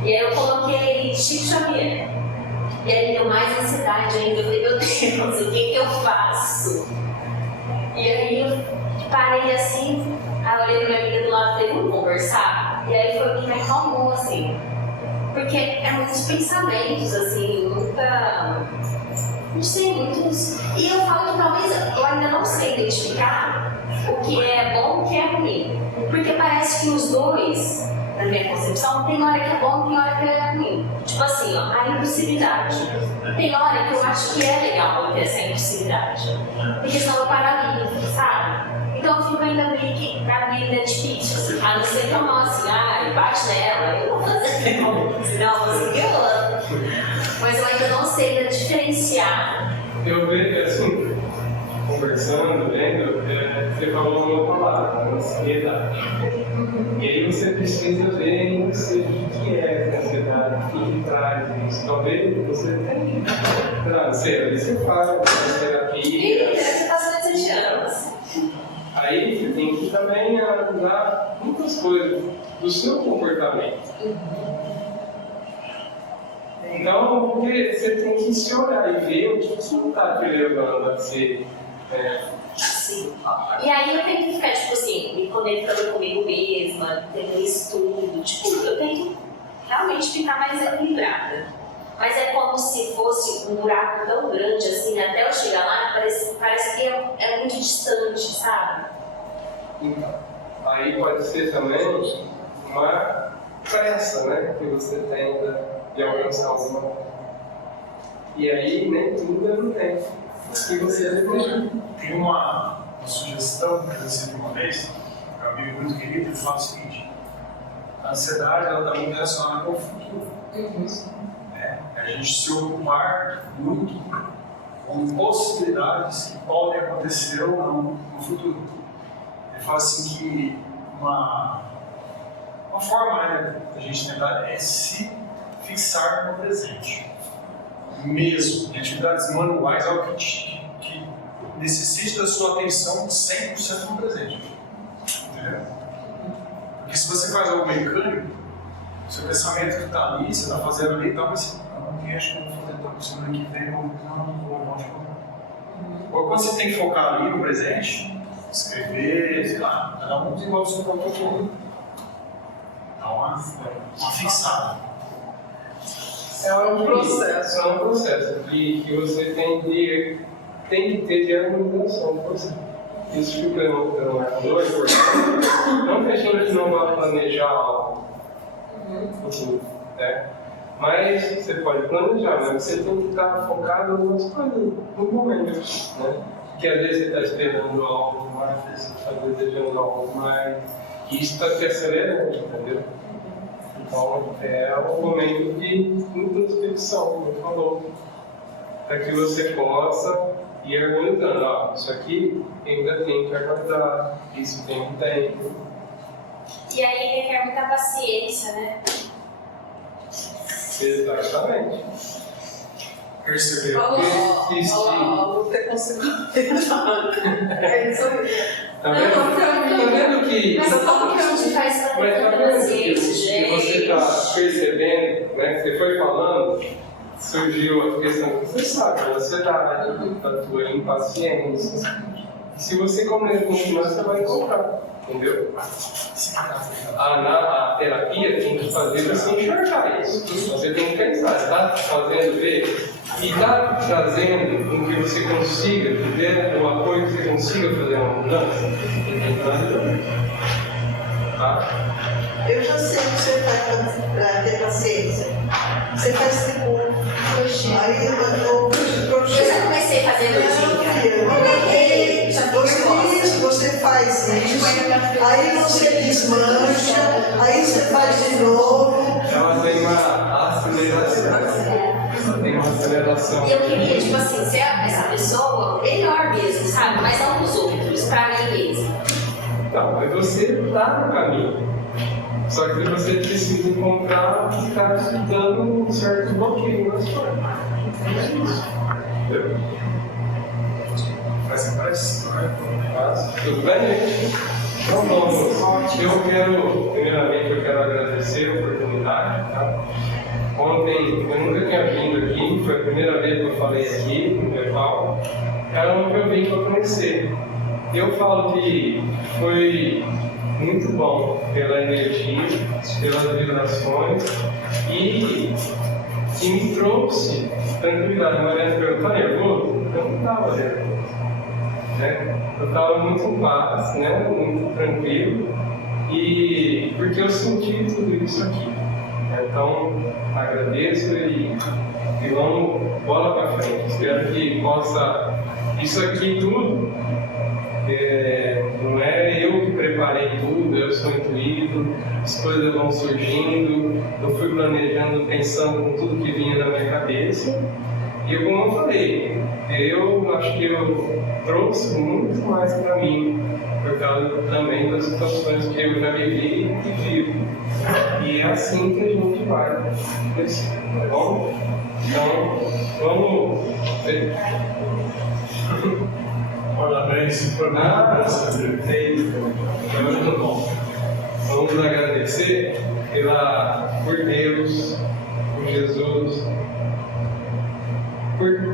E aí eu coloquei Chico Xavier. E aí deu mais ansiedade ainda. Eu falei, meu Deus, o que eu faço? E aí eu parei assim, aí eu olhei pra minha amiga do lado e falei, vamos conversar? E aí foi o que me acalmou, assim. Porque é muitos pensamentos, assim, muita. Não sei, muitos. E eu falo que talvez eu ainda não sei identificar o que é bom e o que é ruim. Porque parece que os dois, na minha concepção, tem hora que é bom e tem hora que é ruim. Tipo assim, ó, a impulsividade. Tem hora que eu acho que é legal eu ter essa impulsividade. Porque senão eu paraliso, sabe? Então eu fico ainda meio que, pra mim ainda é difícil. A não ser que eu não assim, bate nela, eu vou fazer não, senão eu vou seguir ela. Mas eu ainda não sei ainda diferenciar. Eu vejo assim, conversando, vendo, você falou uma palavra, ansiedade. E aí você precisa ver em você o que é essa ansiedade, o que traz isso. Talvez você tenha que. Não sei, você faz terapia. E você passa 17 anos. Aí você tem que também analisar muitas coisas do seu comportamento. Então, porque você tem que se olhar e ver o que está te levando a ser. Sim. E aí eu tenho que ficar, tipo assim, me conectando comigo mesma, tendo estudo. Tipo, eu tenho que realmente ficar mais equilibrada. Mas é como se fosse um buraco tão grande assim, até eu chegar lá, parece que é muito distante, sabe? Então, aí pode ser também uma pressa, né? Que você tem de alcançar alguma coisa. E aí nem tudo não tem. E você deve. Tem uma sugestão que eu recebi uma vez, um amigo muito querido, ele fala o seguinte: a ansiedade ela está muito relacionada com o futuro. A gente se ocupar muito com possibilidades que podem acontecer ou não no futuro. Ele fala assim que uma forma, né, da gente tentar é se fixar no presente. Mesmo, em atividades manuais, algo que necessita da sua atenção 100% no presente. Entendeu? Porque se você faz algo mecânico, seu pensamento que está ali, você está fazendo ali e tal, mas não, acho que eu vou fazer tanto semana que vem, não vou, acho que eu não. Ou quando você tem que focar ali no presente, escrever, sei lá, cada um desenvolve o seu próprio corpo. Dá uma fixada. É um processo. É um processo que você tem que ter de harmonização com você. Isso que o Cleon falou é importante. Não que a gente não vá planejar algo, assim, né? Mas você pode planejar, mas você tem que estar focado nas coisas, no momento, né? Porque às vezes você está esperando algo mais, você está desejando algo mais, e isso está te acelerando, entendeu? Então é um momento de introspecção, como eu falou, para que você possa ir harmonizando. Ó, isso aqui ainda tem que aguardar, isso tem um tempo. E aí requer muita paciência, né? Exatamente. Perceber. Vou ter conseguido. É isso aí. Tá vendo que... Mas como que a gente faz essa Mas tá tanta vendo paciência, que você está percebendo, né, que você foi falando, surgiu a questão que você sabe, da ansiedade, da tua impaciência. E se você continuar, você vai encontrar, entendeu? A terapia tem que fazer você enxergar isso. Você tem que pensar, está fazendo ver e está trazendo com que você consiga viver o apoio, que você consiga fazer uma mudança. Tá? Eu já sei o que você faz para ter paciência. Você faz tipo aí Eu já comecei fazendo você faz isso, aí você desmancha, aí você faz de novo. Ela tem uma aceleração. Ela tem uma aceleração. E eu queria, tipo assim, ser essa pessoa melhor mesmo, sabe? Mas não pros outros, pra mim mesmo. Não, mas você está no caminho. Só que você precisa encontrar o que está te dando um certo bloqueio na sua vida. É isso. Entendeu? Faz pressa, não é? Mas, tudo bem, gente? Então vamos. Primeiramente, eu quero agradecer a oportunidade. Tá? Ontem, eu nunca tinha vindo aqui, foi a primeira vez que eu falei aqui no Nepal. Era um que eu vim para conhecer. Eu falo que foi muito bom pela energia, pelas vibrações e me trouxe tranquilidade. Mas eu perguntou, nervoso? Eu não estava nervoso. Né? Eu estava muito em paz, né? Muito tranquilo, e porque eu senti tudo isso aqui. Então, agradeço e vamos bola para frente. Espero que possa. Isso aqui tudo, não é eu que preparei tudo, eu sou intuído, as coisas vão surgindo, eu fui planejando, pensando com tudo que vinha na minha cabeça. E como eu falei, eu acho que eu trouxe muito mais para mim, por causa também das situações que eu já vivi e vivo. E é assim que a gente vai, tá bom? Então, vamos ver. Parabéns, foi muito bom. Vamos agradecer por Deus, por Jesus,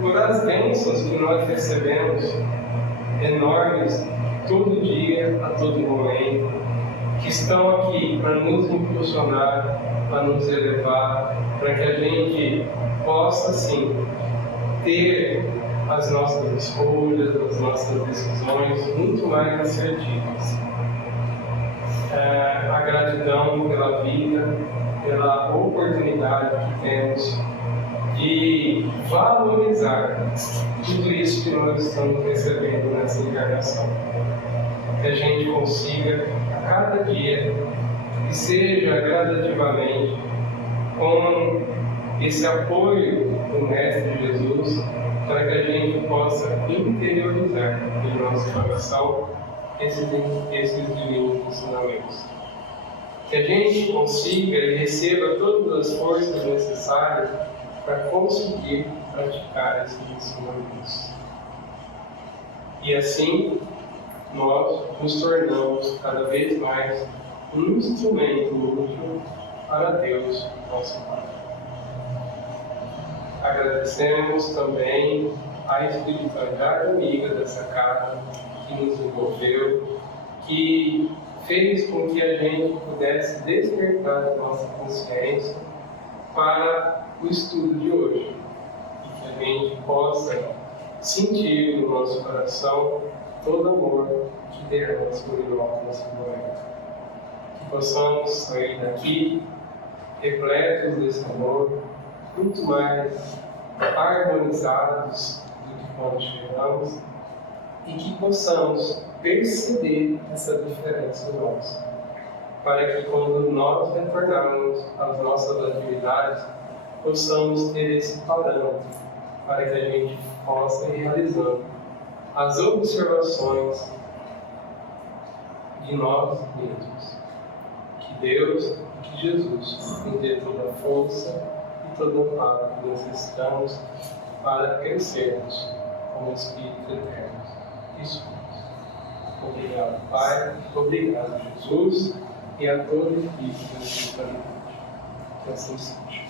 por as bênçãos que nós recebemos, enormes, todo dia, a todo momento, que estão aqui para nos impulsionar, para nos elevar, para que a gente possa, sim, ter as nossas escolhas, as nossas decisões muito mais assertivas. A gratidão pela vida, pela oportunidade que temos de valorizar tudo isso que nós estamos recebendo nessa encarnação. Que a gente consiga, a cada dia, e seja gradativamente, com esse apoio do Mestre Jesus, para que a gente possa interiorizar em nosso coração esses divinos ensinamentos. Que a gente consiga e receba todas as forças necessárias para conseguir praticar esses ensinamentos. E assim, nós nos tornamos cada vez mais um instrumento útil para Deus, nosso Pai. Agradecemos também a espiritualidade amiga dessa casa, que nos envolveu, que fez com que a gente pudesse despertar a nossa consciência para o estudo de hoje. E que a gente possa sentir no nosso coração todo amor que derrama sobre nós nesse momento. Que possamos sair daqui repletos desse amor, muito mais harmonizados do que quando chegamos, e que possamos perceber essa diferença em nós, para que quando nós retornarmos às nossas atividades, possamos ter esse parâmetro, para que a gente possa ir realizando as observações de nós mesmos. Que Deus, que Jesus nos dê toda a força e toda a paz que necessitamos para crescermos como Espírito eterno. Isso. Obrigado, Pai. Obrigado, Jesus. E a todo Espírito da Espiritualidade. Que assim seja.